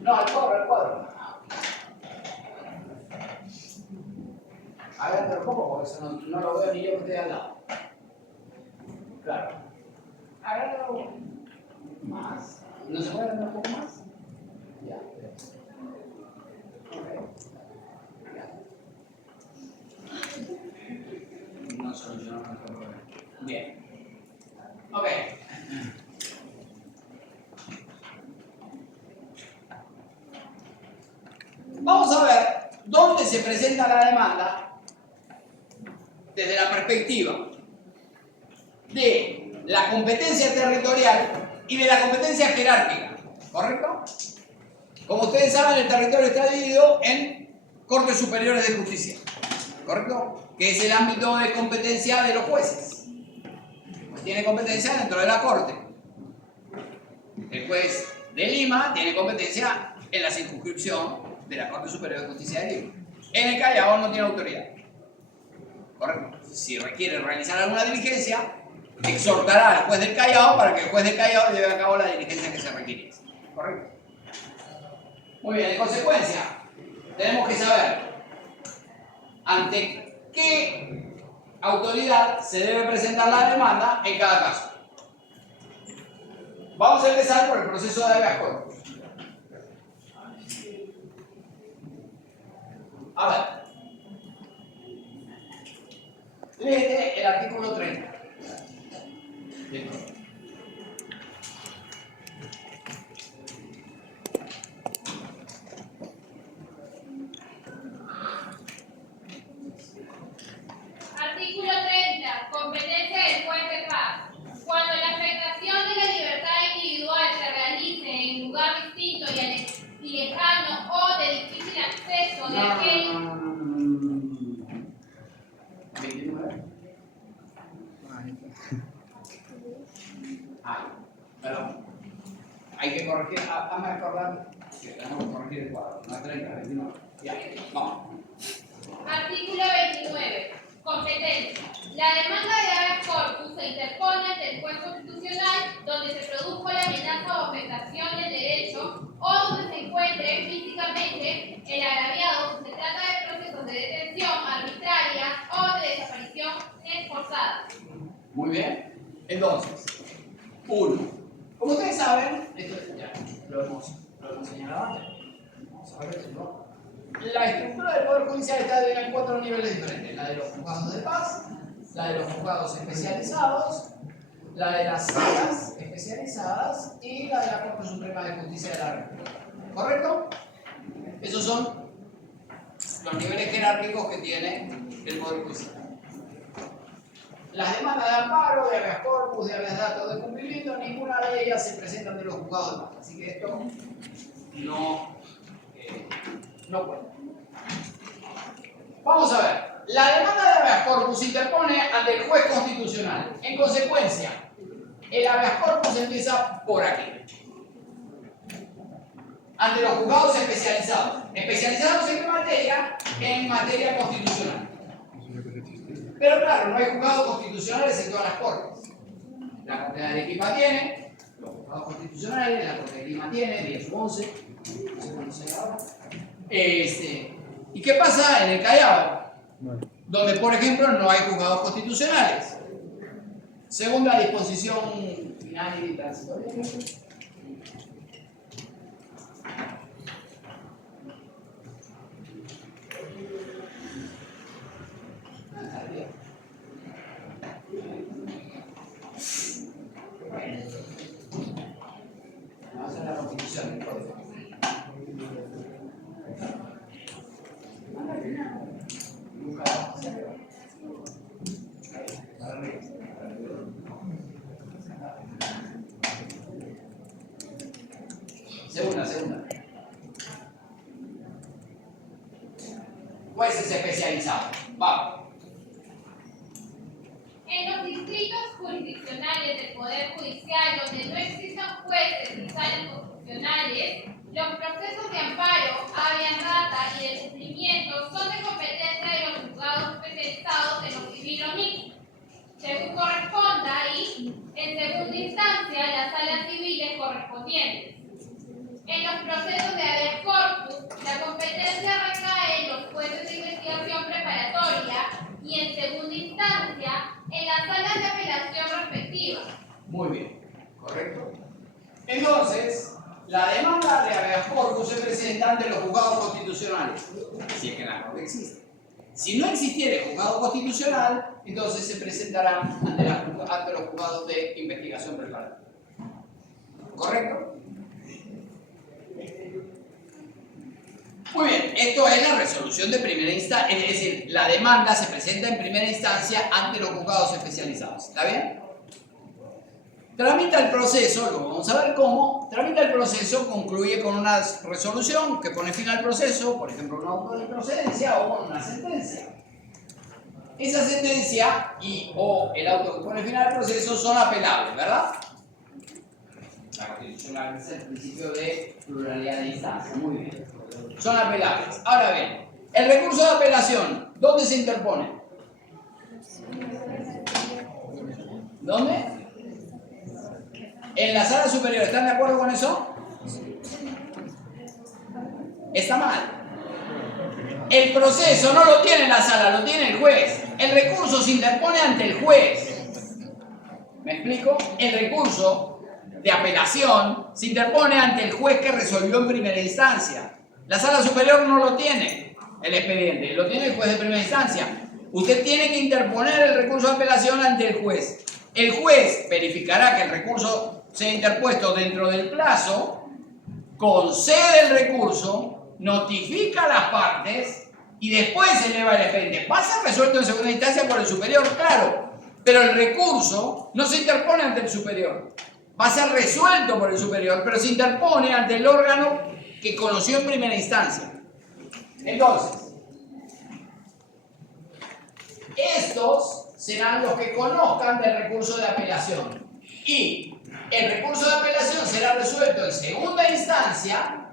No, el cuadro. Agárrate un poco porque eso no lo veo ni yo que estoy al lado. Claro. Agárrate un poco más. ¿No se puede agrandar un poco más? Ya. No solucionamos el problema. Bien. Ok. Vamos a ver dónde se presenta la demanda desde la perspectiva de la competencia territorial y de la competencia jerárquica, ¿correcto? Como ustedes saben, el territorio está dividido en Cortes Superiores de Justicia, ¿correcto? Que es el ámbito de competencia de los jueces. Pues tiene competencia dentro de la Corte. El juez de Lima tiene competencia en la circunscripción de la Corte Superior de Justicia de Lima. En el Callao no tiene autoridad. ¿Correcto? Si requiere realizar alguna diligencia, exhortará al juez del Callao para que el juez del Callao lleve a cabo la diligencia que se requiere. ¿Correcto? Muy bien, en consecuencia, tenemos que saber ante qué autoridad se debe presentar la demanda en cada caso. Vamos a empezar por el proceso de habeas corpus. A ver. Léete el artículo 30. Bien. Artículo 30. Competencia del juez de paz. Cuando la afectación de la libertad individual se realice en lugar distinto y lejano o de difícil acceso de aquel... 29. Perdón. Hay que corregir, hazme acordar que tenemos que corregir el cuadro. No es 30, 29. Ya, vamos. Artículo 29. Competencia. La demanda de habeas corpus se interpone ante el juez constitucional donde se produjo la amenaza o afectación del derecho o donde se encuentre físicamente el agraviado si se trata de procesos de detención arbitraria o de desaparición forzada. Muy bien. Entonces, 1. Como ustedes saben, esto ya lo hemos señalado antes. Vamos a ver si no. La estructura del Poder Judicial está dividida en 4 niveles diferentes. La de los juzgados de paz, la de los juzgados especializados, la de las salas especializadas y la de la Corte Suprema de Justicia de la República. ¿Correcto? Esos son los niveles jerárquicos que tiene el Poder Judicial. Las demandas de amparo, de habeas corpus, de habeas datos de cumplimiento, ninguna de ellas se presentan de los juzgados de paz. Así que esto no cuenta. Vamos a ver. La demanda de habeas corpus se interpone ante el juez constitucional. En consecuencia, el habeas corpus empieza por aquí. Ante los juzgados especializados. ¿Especializados en qué materia? En materia constitucional. Pero claro, no hay juzgados constitucionales en todas las cortes. La Corte de Arequipa tiene, los juzgados constitucionales, la Corte de Lima tiene, 10 u 11, no sé cuándo se ahora. ¿Y qué pasa en el Callao? Donde, por ejemplo, no hay juzgados constitucionales. Segunda disposición final y transitoria. Vamos a la Constitución del Código. Segunda. Jueces especializados. Vamos. En los distritos jurisdiccionales del Poder Judicial donde no existan jueces ni salas constitucionales, los procesos de amparo, habeas data y de cumplimiento son de competencia de los juzgados especializados en lo civil o mixto, según corresponda y, en segunda instancia, las salas civiles correspondientes. En los procesos de habeas corpus, la competencia recae en los jueces de investigación preparatoria y, en segunda instancia, en las salas de apelación respectivas. Muy bien, correcto. Entonces, la demanda de habeas corpus se presenta ante los juzgados constitucionales, si es que la Corte existe. Si no existiera juzgado constitucional, entonces se presentará ante los juzgados de investigación preparatoria. ¿Correcto? Muy bien, esto es la resolución de primera instancia, es decir, la demanda se presenta en primera instancia ante los juzgados especializados. ¿Está bien? Tramita el proceso, luego vamos a ver cómo. Tramita el proceso, concluye con una resolución que pone fin al proceso, por ejemplo, un auto de procedencia o con una sentencia. Esa sentencia o el auto que pone fin al proceso son apelables, ¿verdad? La Constitución garantiza el principio de pluralidad de instancias. Muy bien. Son apelables. Ahora bien, el recurso de apelación, ¿dónde se interpone? ¿Dónde? En la sala superior. ¿Están de acuerdo con eso? Está mal. El proceso no lo tiene la sala, lo tiene el juez. El recurso se interpone ante el juez. ¿Me explico? El recurso de apelación se interpone ante el juez que resolvió en primera instancia. La sala superior no lo tiene, el expediente, lo tiene el juez de primera instancia. Usted tiene que interponer el recurso de apelación ante el juez. El juez verificará que el recurso sea interpuesto dentro del plazo, concede el recurso, notifica a las partes y después se eleva el expediente. Va a ser resuelto en segunda instancia por el superior, claro, pero el recurso no se interpone ante el superior. Va a ser resuelto por el superior, pero se interpone ante el órgano que conoció en primera instancia. Entonces, estos serán los que conozcan del recurso de apelación. Y el recurso de apelación será resuelto en segunda instancia.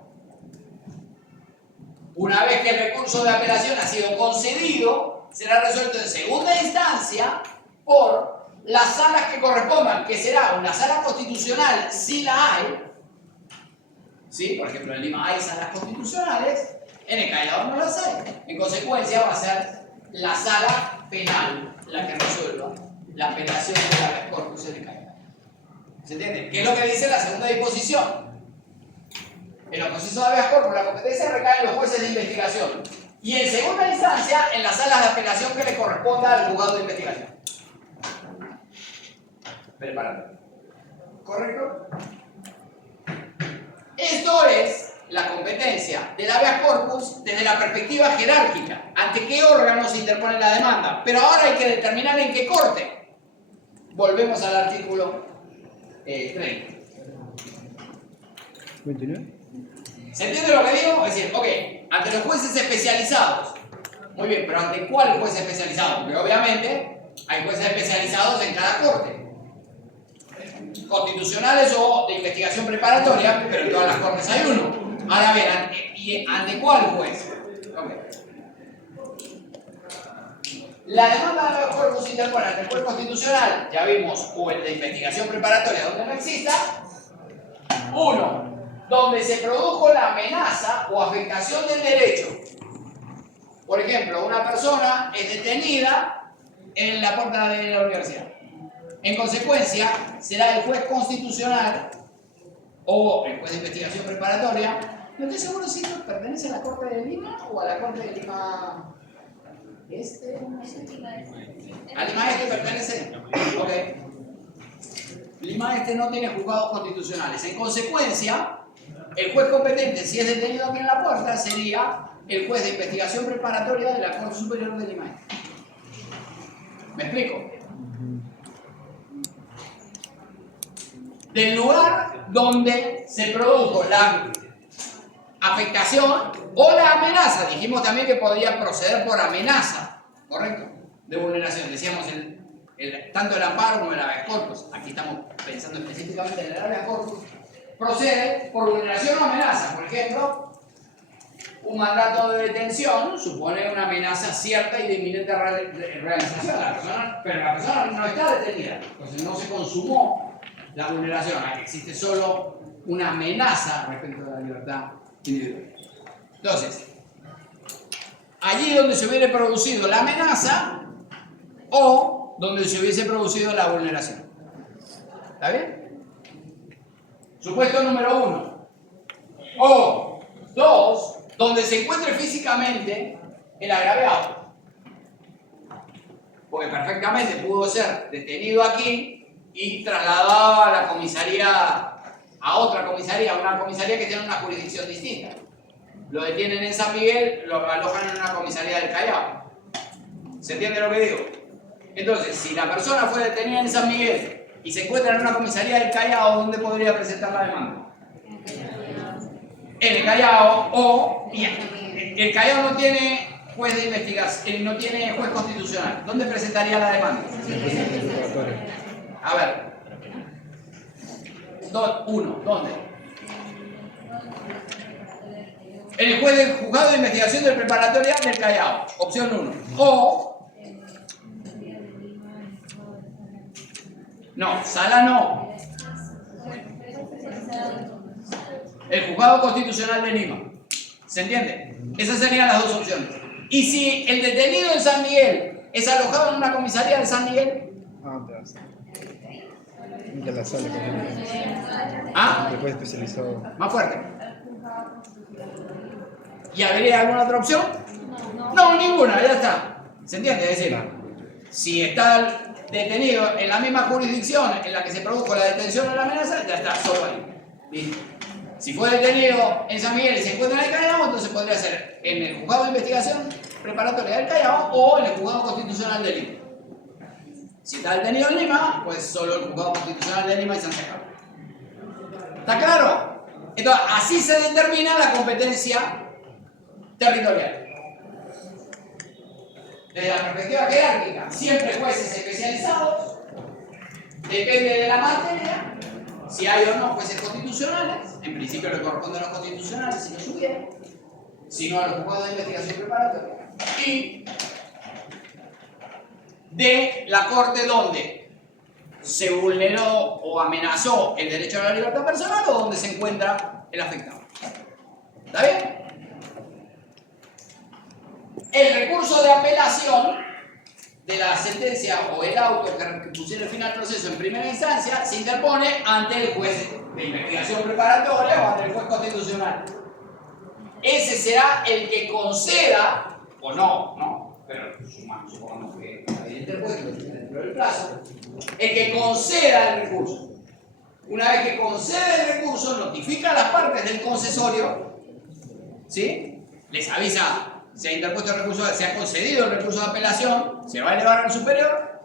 Una vez que el recurso de apelación ha sido concedido, será resuelto en segunda instancia por las salas que correspondan, que será una sala constitucional si la hay. ¿Sí? Por ejemplo, en Lima hay salas constitucionales, en el Callao no las hay. En consecuencia, va a ser la sala penal la que resuelva la apelación de la habeas corpus en el Callao. ¿Se entiende? ¿Qué es lo que dice la segunda disposición? En los procesos de habeas corpus, la competencia recae en los jueces de investigación. Y en segunda instancia, en las salas de apelación que le corresponda al juzgado de investigación. Preparado. ¿Correcto? Esto es la competencia del habeas corpus desde la perspectiva jerárquica. ¿Ante qué órgano se interpone la demanda? Pero ahora hay que determinar en qué corte. Volvemos al artículo 30. 29. ¿Se entiende lo que digo? Es decir, ok, ante los jueces especializados. Muy bien, pero ¿ante cuál juez especializado? Porque obviamente hay jueces especializados en cada corte. Constitucionales o de investigación preparatoria, pero en todas las cortes hay uno. Ahora bien, ¿ante cuál juez? Okay. La demanda de habeas corpus se interpone ante el juez constitucional, ya vimos, o el de investigación preparatoria, donde no exista. Uno, donde se produjo la amenaza o afectación del derecho. Por ejemplo, una persona es detenida en la puerta de la universidad. En consecuencia, será el juez constitucional o el juez de investigación preparatoria. No estoy seguro si esto pertenece a la Corte de Lima o a la Corte de Lima Este. No sé. ¿A Lima Este pertenece? Ok. Lima Este no tiene juzgados constitucionales. En consecuencia, el juez competente, si es detenido aquí en la puerta, sería el juez de investigación preparatoria de la Corte Superior de Lima Este. ¿Me explico? Del lugar donde se produjo la afectación o la amenaza. Dijimos también que podía proceder por amenaza, ¿correcto? De vulneración. Decíamos tanto el amparo como el habeas corpus. Aquí estamos pensando específicamente en el habeas corpus. Procede por vulneración o amenaza. Por ejemplo, un mandato de detención supone una amenaza cierta y de inminente realización. Pero la persona no está detenida. Entonces no se consumó la vulneración, existe solo una amenaza respecto de la libertad individual. Entonces, allí donde se hubiera producido la amenaza o donde se hubiese producido la vulneración. ¿Está bien? Supuesto número 1. O 2, donde se encuentre físicamente el agraviado. Porque perfectamente pudo ser detenido aquí y trasladado a la comisaría, a otra comisaría, una comisaría que tiene una jurisdicción distinta. Lo detienen en San Miguel, lo alojan en una comisaría del Callao. ¿Se entiende lo que digo? Entonces, si la persona fue detenida en San Miguel y se encuentra en una comisaría del Callao, ¿dónde podría presentar la demanda? En el Callao, o bien, el Callao no tiene juez de investigación, no tiene juez constitucional. ¿Dónde presentaría la demanda? A ver. ¿Dónde? En el juez del juzgado de investigación del preparatoria del Callao. Opción 1. O. No, sala no. El juzgado constitucional de Lima. ¿Se entiende? Esas serían las dos opciones. Y si el detenido en San Miguel es alojado en una comisaría de San Miguel. De la sala, ¿Ah? el juez especializado. Más fuerte. ¿Y habría alguna otra opción? No, ninguna, ya está. ¿Se entiende? Es decir, si está detenido en la misma jurisdicción en la que se produjo la detención o la amenaza, ya está, solo ahí. ¿Listo? Si fue detenido en San Miguel y se encuentra en el Callao, entonces podría ser en el juzgado de investigación preparatoria del Callao o en el juzgado constitucional de Lima. Si está detenido en Lima, pues solo el juzgado constitucional de Lima y Santiago. ¿Está claro? Entonces, así se determina la competencia territorial. Desde la perspectiva jerárquica, siempre jueces especializados, depende de la materia, si hay o no jueces constitucionales, en principio le corresponden a los constitucionales si no subieron, si no a los juzgados de investigación preparatoria, y de la corte donde se vulneró o amenazó el derecho a la libertad personal o donde se encuentra el afectado. ¿Está bien? El recurso de apelación de la sentencia o el auto que pusiera fin al proceso en primera instancia se interpone ante el juez de investigación preparatoria o ante el juez constitucional. Ese será el que conceda, o no, pero supongamos que está interpuesto dentro del plazo, el que conceda el recurso. Una vez que concede el recurso, notifica a las partes del concesorio, ¿sí? Les avisa. Se ha interpuesto el recurso, se ha concedido el recurso de apelación, se va a elevar al superior.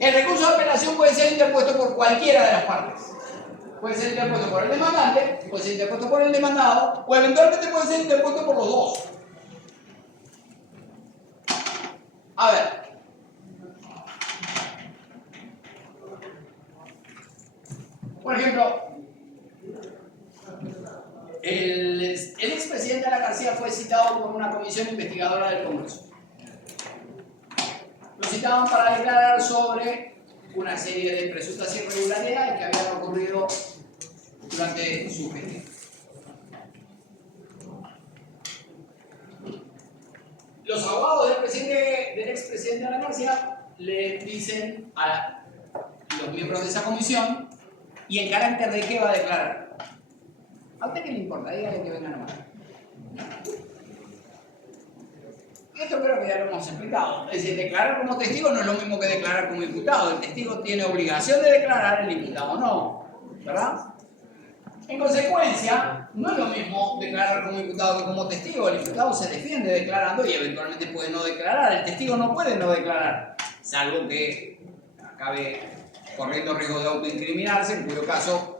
El recurso de apelación puede ser interpuesto por cualquiera de las partes. Puede ser interpuesto por el demandante, puede ser interpuesto por el demandado, o eventualmente puede ser interpuesto por los dos. A ver. Por ejemplo, el expresidente de la García fue citado por una comisión investigadora del Congreso. Lo citaban para declarar sobre una serie de presuntas irregularidades que habían ocurrido durante su gestión. Los abogados del expresidente de la García le dicen a los miembros de esa comisión: ¿y en carácter de qué va a declarar? ¿A usted qué le importa? Dígale que venga nomás. Esto creo que ya lo hemos explicado. Es decir, declarar como testigo no es lo mismo que declarar como imputado. El testigo tiene obligación de declarar, el imputado no. ¿Verdad? En consecuencia, no es lo mismo declarar como imputado que como testigo. El imputado se defiende declarando y eventualmente puede no declarar. El testigo no puede no declarar, salvo que acabe corriendo riesgo de autoincriminarse, en cuyo caso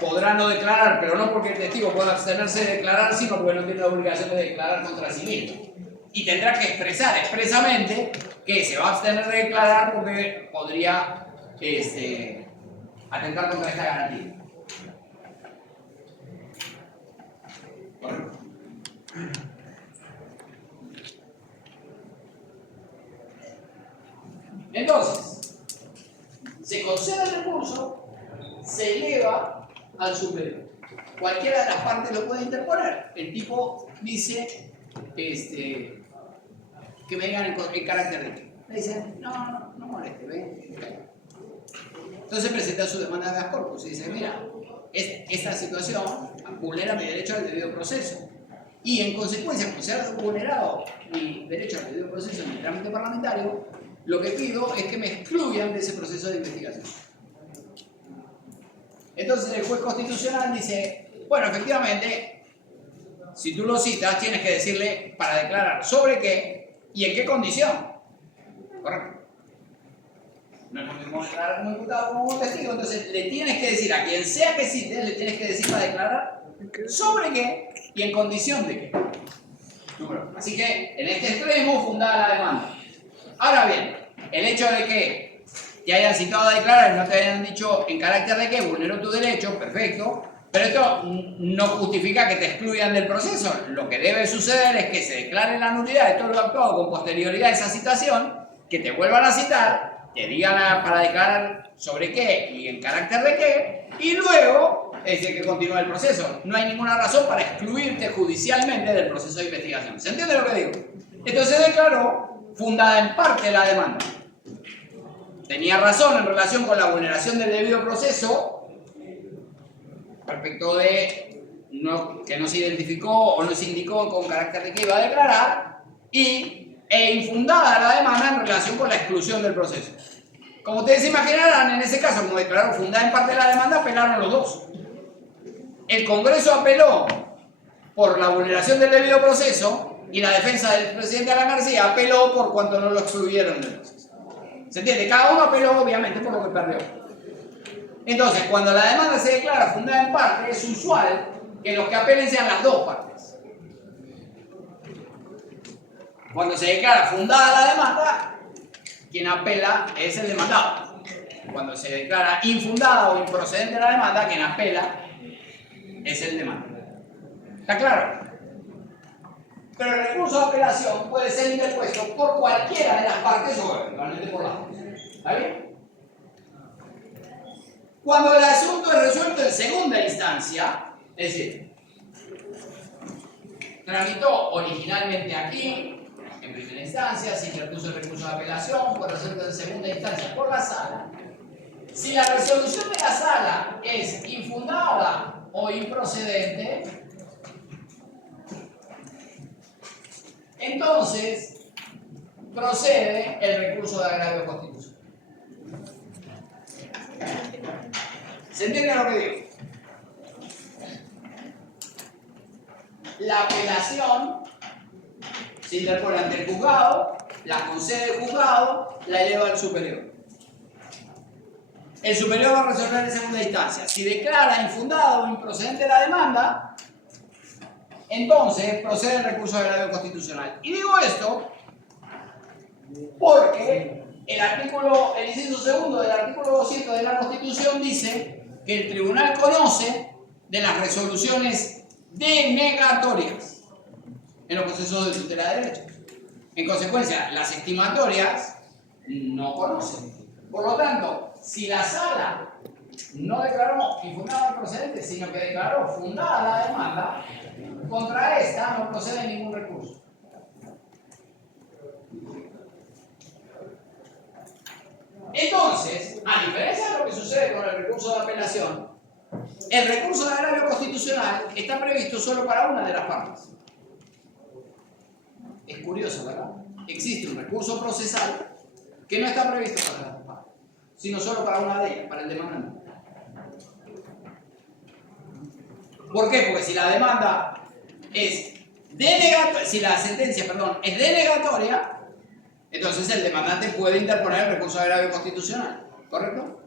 podrá no declarar, pero no porque el testigo pueda abstenerse de declarar, sino porque no tiene la obligación de declarar contra sí mismo. Y tendrá que expresar expresamente que se va a abstener de declarar porque podría atentar contra esta garantía. Correcto. Entonces, se concede el recurso, se eleva al superior. Cualquiera de las partes lo puede interponer. El tipo dice que me digan en carácter de qué. Le dicen, no moleste, ven. Entonces presenta su demanda de habeas corpus y dice, mira, esta situación vulnera mi derecho al debido proceso. Y en consecuencia, por ser vulnerado mi derecho al debido proceso en el trámite parlamentario, lo que pido es que me excluyan de ese proceso de investigación. Entonces el juez constitucional dice, bueno, efectivamente, si tú lo citas, tienes que decirle para declarar sobre qué y en qué condición. ¿Correcto? No es lo mismo declarar como imputado como un testigo, entonces le tienes que decir a quien sea que cites, le tienes que decir para declarar sobre qué y en condición de qué. Así que en este extremo fundada la demanda. Ahora bien, el hecho de que te hayan citado a declarar y no te hayan dicho en carácter de qué vulneró tu derecho, perfecto, pero esto no justifica que te excluyan del proceso. Lo que debe suceder es que se declare la nulidad de todo lo actuado con posterioridad a esa citación, que te vuelvan a citar, te digan para declarar sobre qué y en carácter de qué, y luego es el que continúa el proceso. No hay ninguna razón para excluirte judicialmente del proceso de investigación. ¿Se entiende lo que digo? Entonces declaró fundada en parte la demanda. tenía razón en relación con la vulneración del debido proceso respecto de que no se identificó o no se indicó con carácter de que iba a declarar, e infundada la demanda en relación con la exclusión del proceso. Como ustedes se imaginarán, en ese caso, como declaró fundada en parte la demanda, apelaron los dos. El Congreso apeló por la vulneración del debido proceso y la defensa del presidente Alan García apeló por cuanto no lo excluyeron del proceso. ¿Se entiende? Cada uno apeló, obviamente, por lo que perdió. Entonces, cuando la demanda se declara fundada en parte, es usual que los que apelen sean las dos partes. Cuando se declara fundada la demanda, quien apela es el demandado. Cuando se declara infundada o improcedente la demanda, quien apela es el demandado. ¿Está claro? Pero el recurso de apelación puede ser interpuesto por cualquiera de las partes o eventualmente por las dos. ¿Está bien? Cuando el asunto es resuelto en segunda instancia, es decir, tramitó originalmente aquí, en primera instancia, se interpuso el recurso de apelación, fue resuelto en segunda instancia por la sala. Si la resolución de la sala es infundada o improcedente, entonces procede el recurso de agravio constitucional. ¿Se entiende lo que digo? La apelación se interpone ante el juzgado, la concede el juzgado, la eleva al superior. El superior va a resolver en segunda instancia. Si declara infundada o improcedente la demanda, entonces procede el recurso de agravio constitucional. Y digo esto porque el inciso segundo del artículo 200 de la Constitución dice que el tribunal conoce de las resoluciones denegatorias en los procesos de tutela de derechos. En consecuencia, las estimatorias no conocen. Por lo tanto, si la sala no declaró infundada o improcedente, sino que declaró fundada la demanda, contra esta no procede ningún recurso. Entonces, a diferencia de lo que sucede con el recurso de apelación, el recurso de agravio constitucional está previsto solo para una de las partes. Es curioso, ¿verdad? Existe un recurso procesal que no está previsto para las dos partes, sino solo para una de ellas, para el demandante. ¿Por qué? Porque si la demanda es denegatoria, si la sentencia, es denegatoria, entonces el demandante puede interponer el recurso de agravio constitucional, ¿correcto?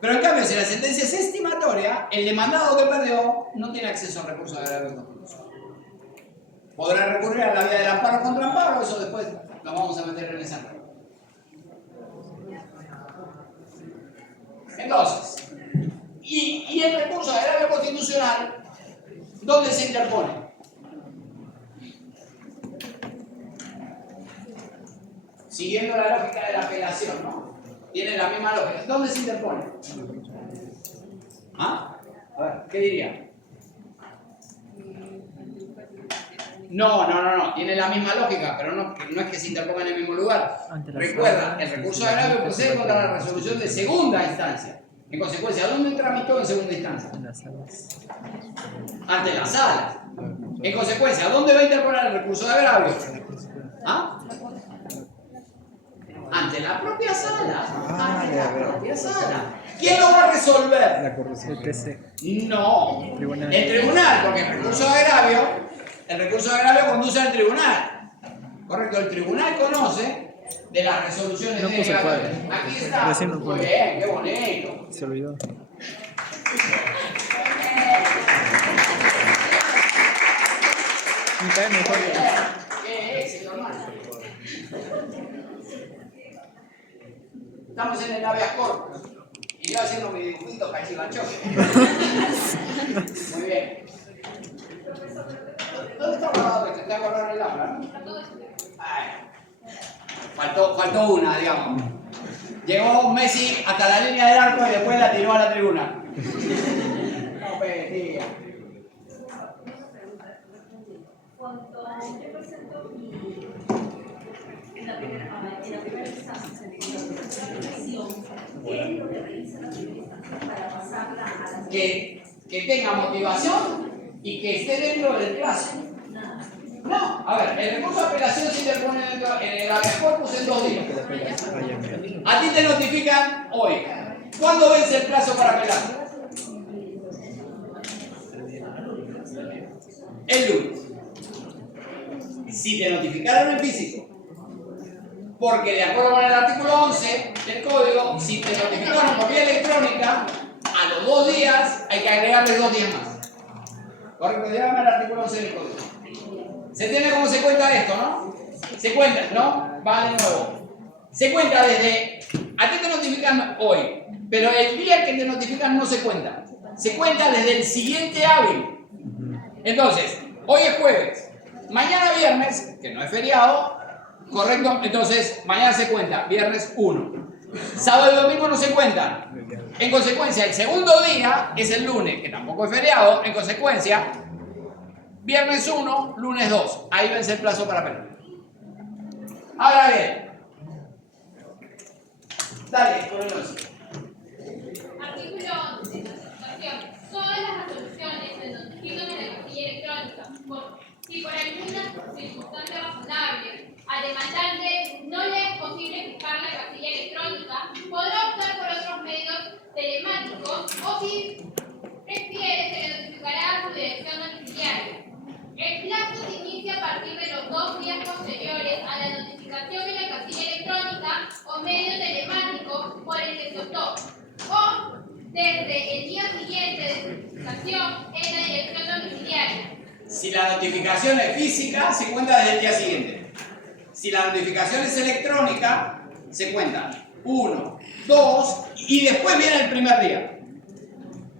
Pero en cambio, si la sentencia es estimatoria, el demandado que perdió no tiene acceso al recurso de agravio constitucional. Podrá recurrir a la vía del amparo contra amparo, eso después lo vamos a meter en esa red. Entonces, y el recurso de agravio constitucional, ¿dónde se interpone? Siguiendo la lógica de la apelación, ¿no? Tiene la misma lógica. ¿Dónde se interpone? ¿Ah? A ver, ¿qué diría? No. Tiene la misma lógica, pero no es que se interponga en el mismo lugar. Recuerda, el recurso de agravio procede contra la resolución de segunda instancia. En consecuencia, ¿dónde tramitó en segunda instancia? Ante la sala. En consecuencia, ¿dónde va a interponer el recurso de agravio? ¿Ah? Ante la propia sala. Ante la propia sala. ¿Quién lo va a resolver? No. El tribunal, porque el recurso de agravio conduce al tribunal. Correcto, el tribunal conoce de las resoluciones de agravio. Aquí está. Muy bien, qué bonito. Se olvidó. Qué éxito, hermano. Estamos en el habeas corpus. Y yo haciendo mi dibujito cachivachoque. Muy bien. ¿Dónde está guardado esto? Está guardado en el aula, ¿no? Ay, faltó una, digamos. Llegó Messi hasta la línea del arco y después la tiró a la tribuna. No, tía. Cuando yo presento mi en la primera instancia se le dio la revisión, ¿qué es lo que revisa la primera instancia para pasarla a la Que tenga motivación y que esté dentro del plazo. No, a ver, el recurso de apelación se interpone dentro en el habeas corpus en 2 días. A ti te notifican hoy. ¿Cuándo vence el plazo para apelar? El lunes. Si te notificaron en físico, porque de acuerdo con el artículo 11 del código, si te notificaron por vía electrónica, a los 2 días hay que agregarles 2 días más. Correcto, llévame al artículo 11 del código. ¿Se entiende cómo se cuenta esto, no? Se cuenta, ¿no? Va de nuevo. Se cuenta desde... A ti te notifican hoy, pero el día que te notifican no se cuenta. Se cuenta desde el siguiente hábil. Entonces, hoy es jueves. Mañana viernes, que no es feriado, ¿correcto? Entonces, mañana se cuenta, viernes 1. Sábado y domingo no se cuentan. En consecuencia, el segundo día es el lunes, que tampoco es feriado. En consecuencia, viernes 1, lunes 2. Ahí vence el plazo para apelar. Ahora bien, dale, con el 11. Artículo 11. Notificación. Todas las resoluciones se notifican en la casilla electrónica. Si por alguna circunstancia razonable al demandante no le es posible fijar la casilla electrónica, podrá optar por otros medios telemáticos o si prefiere se le notificará a su dirección domiciliaria. El plazo se inicia a partir de los 2 días posteriores a la notificación en la casilla electrónica o medio telemático por el que se optó, o desde el día siguiente de su notificación en la dirección domiciliaria. Si la notificación es física, se cuenta desde el día siguiente. Si la notificación es electrónica, se cuenta 1, 2 y después viene el primer día.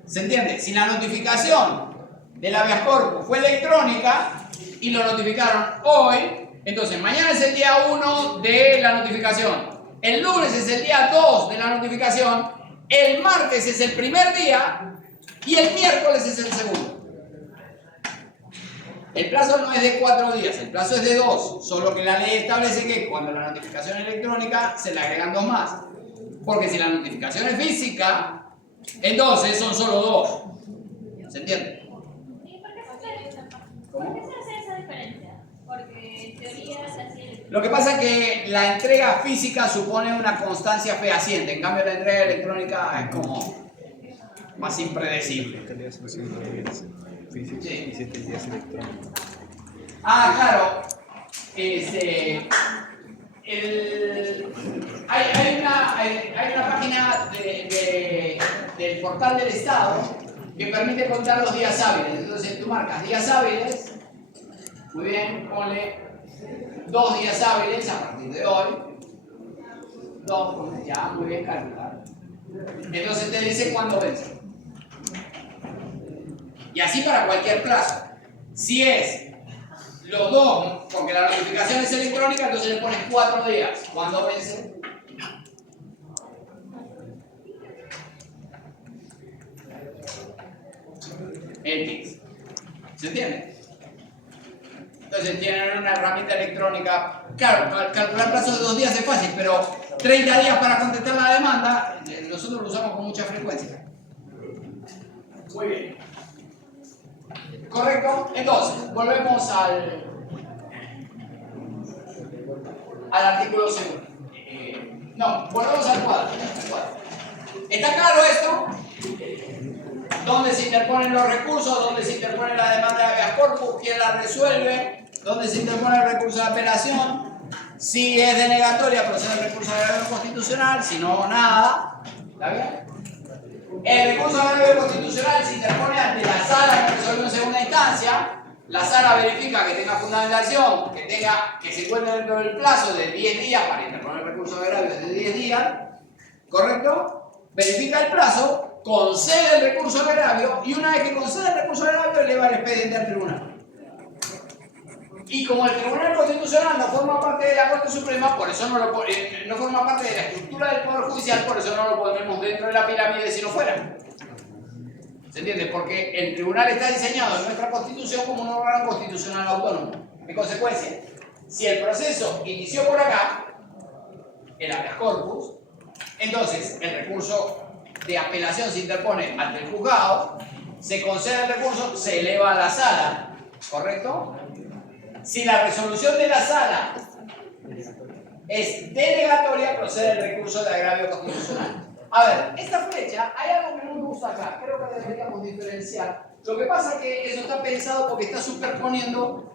¿Se entiende? Si la notificación del habeas corpus fue electrónica y lo notificaron hoy, entonces mañana es el día 1 de la notificación, el lunes es el día 2 de la notificación, el martes es el primer día y el miércoles es el segundo. El plazo no es de 4 días, el plazo es de 2, solo que la ley establece que cuando la notificación es electrónica se le agregan 2 más. Porque si la notificación es física, entonces son solo 2. ¿Se entiende? ¿Y por qué se hace esa diferencia? Porque en teoría se hacía... Lo que pasa es que la entrega física supone una constancia fehaciente, en cambio la entrega electrónica es como más impredecible. Sí. Ah, claro. Hay una página del portal del Estado que permite contar los días hábiles. Entonces tú marcas días hábiles, muy bien, ponle 2 días hábiles a partir de hoy. 2, ponle ya, muy bien, calcular. Entonces te dice cuándo vence. Y así para cualquier plazo. Si es los 2, porque la notificación es electrónica, entonces le pones 4 días. ¿Cuándo vence? El TICS. ¿Se entiende? Entonces tienen una herramienta electrónica. Claro, calcular plazos de 2 días es fácil, pero 30 días para contestar la demanda, nosotros lo usamos con mucha frecuencia. Muy bien. ¿Correcto? Entonces, volvemos al artículo 2. No, volvemos al cuadro. ¿Está claro esto? ¿Dónde se interponen los recursos? ¿Dónde se interpone la demanda de habeas corpus? ¿Quién la resuelve? ¿Dónde se interpone el recurso de apelación? Si es denegatoria, procede el recurso de agravio constitucional. Si no, nada. ¿Está bien? El recurso de agravio constitucional se interpone ante la sala que resuelve en segunda instancia. La sala verifica que tenga fundamentación, que se encuentre dentro del plazo de 10 días para interponer el recurso de agravio de 10 días. ¿Correcto? Verifica el plazo, concede el recurso de agravio y una vez que concede el recurso de agravio eleva el expediente al tribunal. Y como el Tribunal Constitucional no forma parte de la Corte Suprema, por eso no forma parte de la estructura del Poder Judicial, por eso no lo ponemos dentro de la pirámide si no fuera. ¿Se entiende? Porque el tribunal está diseñado en nuestra Constitución como un órgano constitucional autónomo. En consecuencia, Si el proceso inició por acá, el habeas corpus, entonces el recurso de apelación se interpone ante el juzgado, se concede el recurso, se eleva a la sala, ¿correcto? Si la resolución de la sala es denegatoria, procede el recurso de agravio constitucional. A ver, esta flecha, hay algo que no me gusta acá, creo que deberíamos diferenciar. Lo que pasa es que eso está pensado porque está superponiendo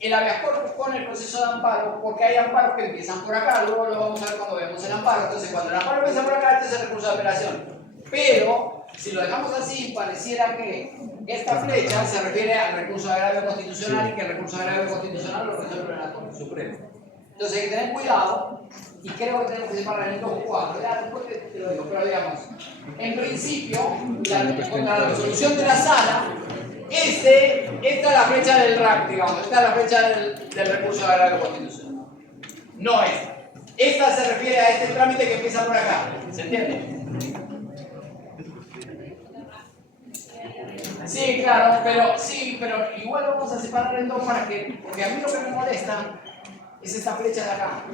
el habeas corpus con el proceso de amparo, porque hay amparos que empiezan por acá, luego lo vamos a ver cuando vemos el amparo. Entonces, cuando el amparo empieza por acá, este es el recurso de apelación. Pero, si lo dejamos así, pareciera que esta flecha se refiere al recurso de agravio constitucional y que el recurso de agravio constitucional lo resuelve la Corte Suprema. Entonces, hay que tener cuidado y creo que tenemos que separar en 2 o 4. Ya después te lo digo, pero digamos, en principio, contra la resolución de la sala, esta es la flecha del RAC, digamos, esta es la flecha del recurso de agravio constitucional. No esta. Esta se refiere a este trámite que empieza por acá. ¿Se entiende? Sí, claro, pero igual vamos a separar en 2 para que, porque a mí lo que me molesta es esta flecha de acá.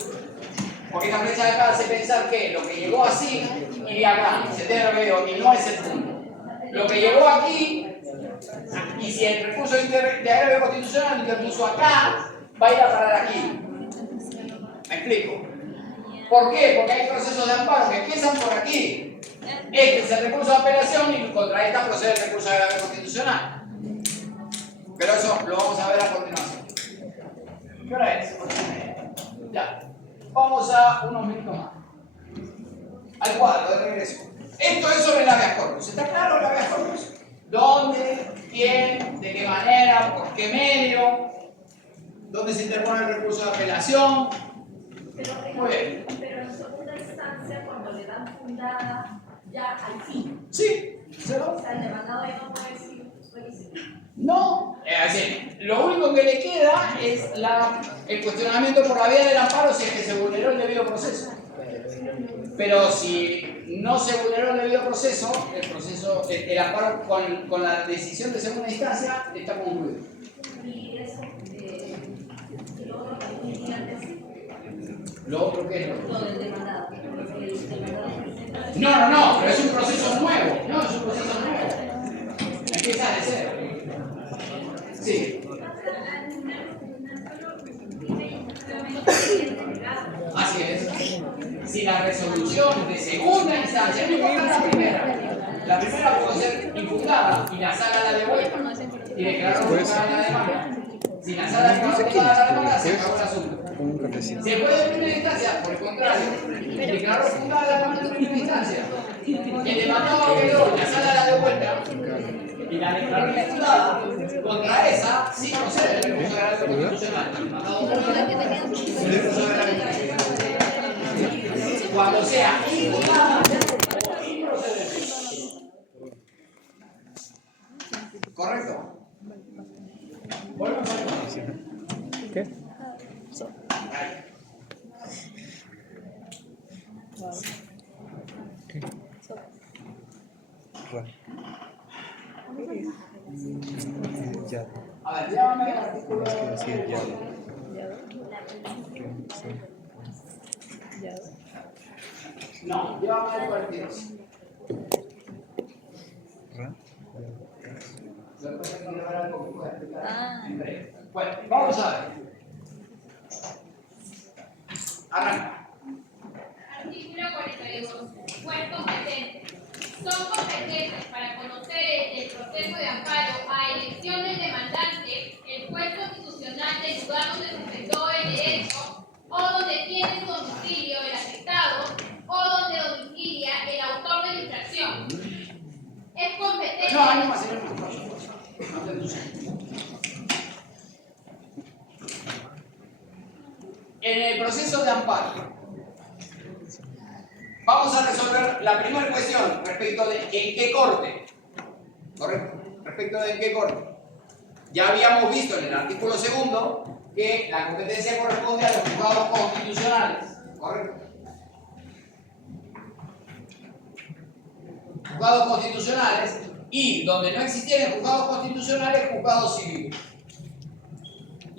Porque esta flecha de acá hace pensar que lo que llegó así iría acá. ¿Se entiende lo que digo? Y no es el punto. Lo que llegó aquí, y si el recurso de agravio constitucional interpuso acá, va a ir a parar aquí. ¿Me explico? ¿Por qué? Porque hay procesos de amparo que empiezan por aquí. Este es el recurso de apelación y contra esta procede el recurso de agravio constitucional. Pero eso lo vamos a ver a continuación. ¿Qué hora es? 8:30. Ya. Vamos a unos minutos más. Al cuadro de regreso. Esto es sobre el habeas corpus. ¿Está claro el habeas corpus? ¿Dónde? ¿Quién? ¿De qué manera? ¿Por qué medio? ¿Dónde se interpone el recurso de apelación? Muy bien. Pero en segunda instancia, cuando le dan fundada, ya al fin. Sí, se lo. O sea, el demandado ya no puede decir, No, así, lo único que le queda es el cuestionamiento por la vía del amparo si es que se vulneró el debido proceso. Pero si no se vulneró el debido proceso, el amparo con la decisión de segunda instancia está concluido. Y eso, lo otro también antes, ¿Lo otro qué es? lo del demandado. No, pero es un proceso nuevo. No, es un proceso nuevo. Empieza de cero. Sí. Así es. Si la resolución de segunda instancia, no importa la primera puede ser infundada y la sala la devuelve y declaró fundada la demanda. Si la sala declaró fundada la demanda, se acabó el asunto. Si el juez de primera instancia, por el contrario, declaró fundada la demanda en primera instancia, el demandado quedó, la sala la devuelta y la declaró infundada, contra esa sí procede el recurso de agravio constitucional. El demandado cuando sea infundada y procede. ¿Correcto? Volvemos a ver. ¿Qué? A ver, llámame el artículo. No, llámame el 42. Bueno, vamos a ver. Arranca. Artículo 42. Juez competente. Son competentes para conocer el proceso de amparo a elección del demandante, el juez constitucional del lugar donde se presentó el derecho o donde tiene su domicilio el afectado o donde domicilia el autor de la infracción. Es competente. No, hay más, señor. En el proceso de amparo, vamos a resolver la primera cuestión respecto de en qué corte. ¿Correcto? Respecto de en qué corte. Ya habíamos visto en el artículo 2 que la competencia corresponde a los juzgados constitucionales. ¿Correcto? Juzgados constitucionales y donde no existieran juzgados constitucionales, juzgados civiles.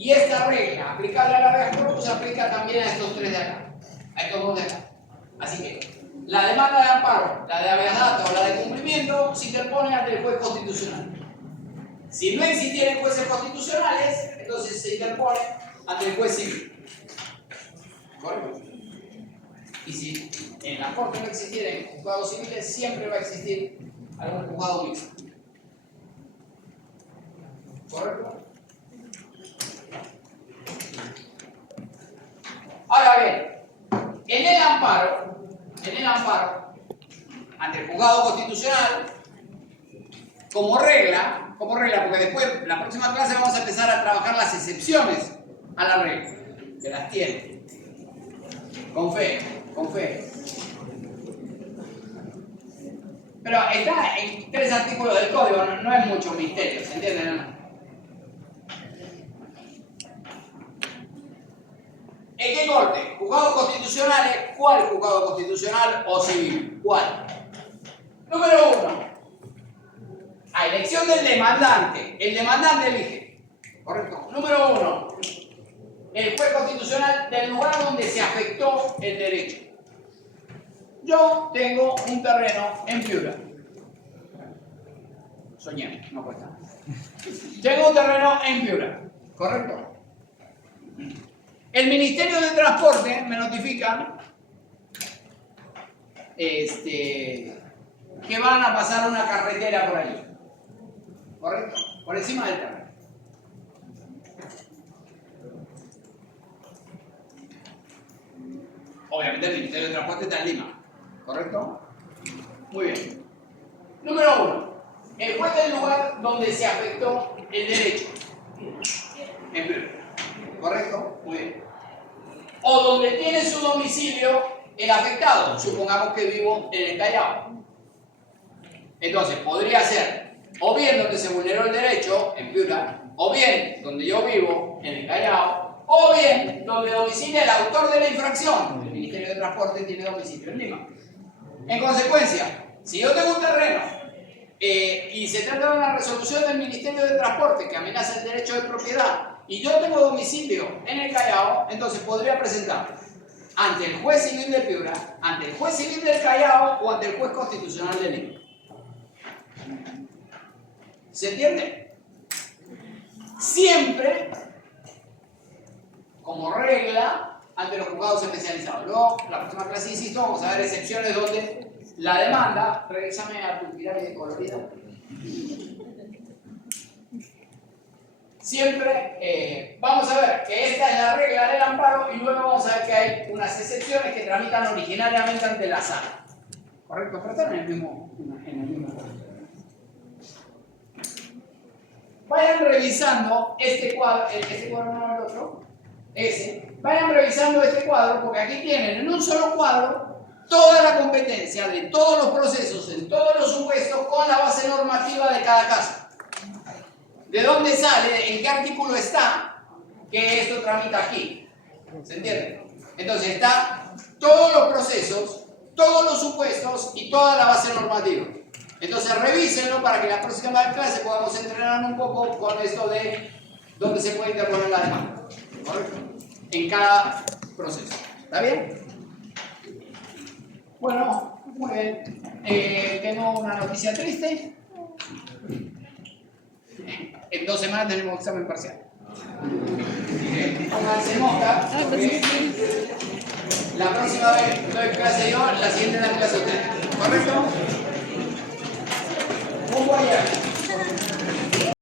Y esta regla aplicable al habeas corpus se aplica también a estos tres de acá, a estos dos de acá. Así que la demanda de amparo, la de habeas data o la de cumplimiento se interpone ante el juez constitucional. Si no existieran jueces constitucionales, entonces se interpone ante el juez civil. ¿Correcto? Y si en la corte no existieran juzgados civiles, siempre va a existir algún juzgado mixto. ¿Correcto? Ahora bien, en el amparo, ante el juzgado constitucional, como regla, porque después, la próxima clase vamos a empezar a trabajar las excepciones a la regla, que las tiene. Con fe. Pero está en 3 artículos del código, no es mucho misterio, ¿se entiende? ¿No? ¿En qué corte? ¿Juzgados constitucionales? ¿Cuál juzgado constitucional o civil? ¿Cuál? Número 1. A elección del demandante. El demandante elige. ¿Correcto? Número 1. El juez constitucional del lugar donde se afectó el derecho. Yo tengo un terreno en Piura. Soñé, no cuesta. Tengo un terreno en Piura. ¿Correcto? El Ministerio de Transporte me notifica que van a pasar una carretera por ahí. ¿Correcto? Por encima del terreno. Obviamente el Ministerio de Transporte está en Lima. ¿Correcto? Muy bien. Número 1. El juez del lugar donde se afectó el derecho. En Piura. ¿Correcto? Muy bien. O donde tiene su domicilio el afectado. Supongamos que vivo en el Callao. Entonces, podría ser o bien donde se vulneró el derecho, en Piura, o bien donde yo vivo, en el Callao, o bien donde domicilia el autor de la infracción. El Ministerio de Transporte tiene domicilio en Lima. En consecuencia, si yo tengo un terreno y se trata de una resolución del Ministerio de Transporte que amenaza el derecho de propiedad, y yo tengo domicilio en el Callao, entonces podría presentar ante el juez civil de Piura, ante el juez civil del Callao o ante el juez constitucional de Lima. ¿Se entiende? Siempre, como regla, ante los juzgados especializados. Luego, la próxima clase, insisto, vamos a ver excepciones donde la demanda, regresame a tu pirámide colorida. Siempre vamos a ver que esta es la regla del amparo y luego vamos a ver que hay unas excepciones que tramitan originariamente ante la sala. ¿Correcto? Pero están en el mismo Vayan revisando este cuadro, no el otro, vayan revisando este cuadro porque aquí tienen en un solo cuadro toda la competencia de todos los procesos, en todos los supuestos con la base normativa de cada caso. ¿De dónde sale? ¿En qué artículo está? Que esto tramita aquí. ¿Se entiende? Entonces está todos los procesos, todos los supuestos y toda la base normativa. Entonces revísenlo para que la próxima clase podamos entrenar un poco con esto de dónde se puede interponer la demanda. ¿Correcto? En cada proceso. ¿Está bien? Bueno, muy bien. Tengo una noticia triste. En 2 semanas tenemos examen parcial. Pónganse mosca, porque la próxima vez doy clase yo, la siguiente es la clase usted. ¿Correcto? Un buen día.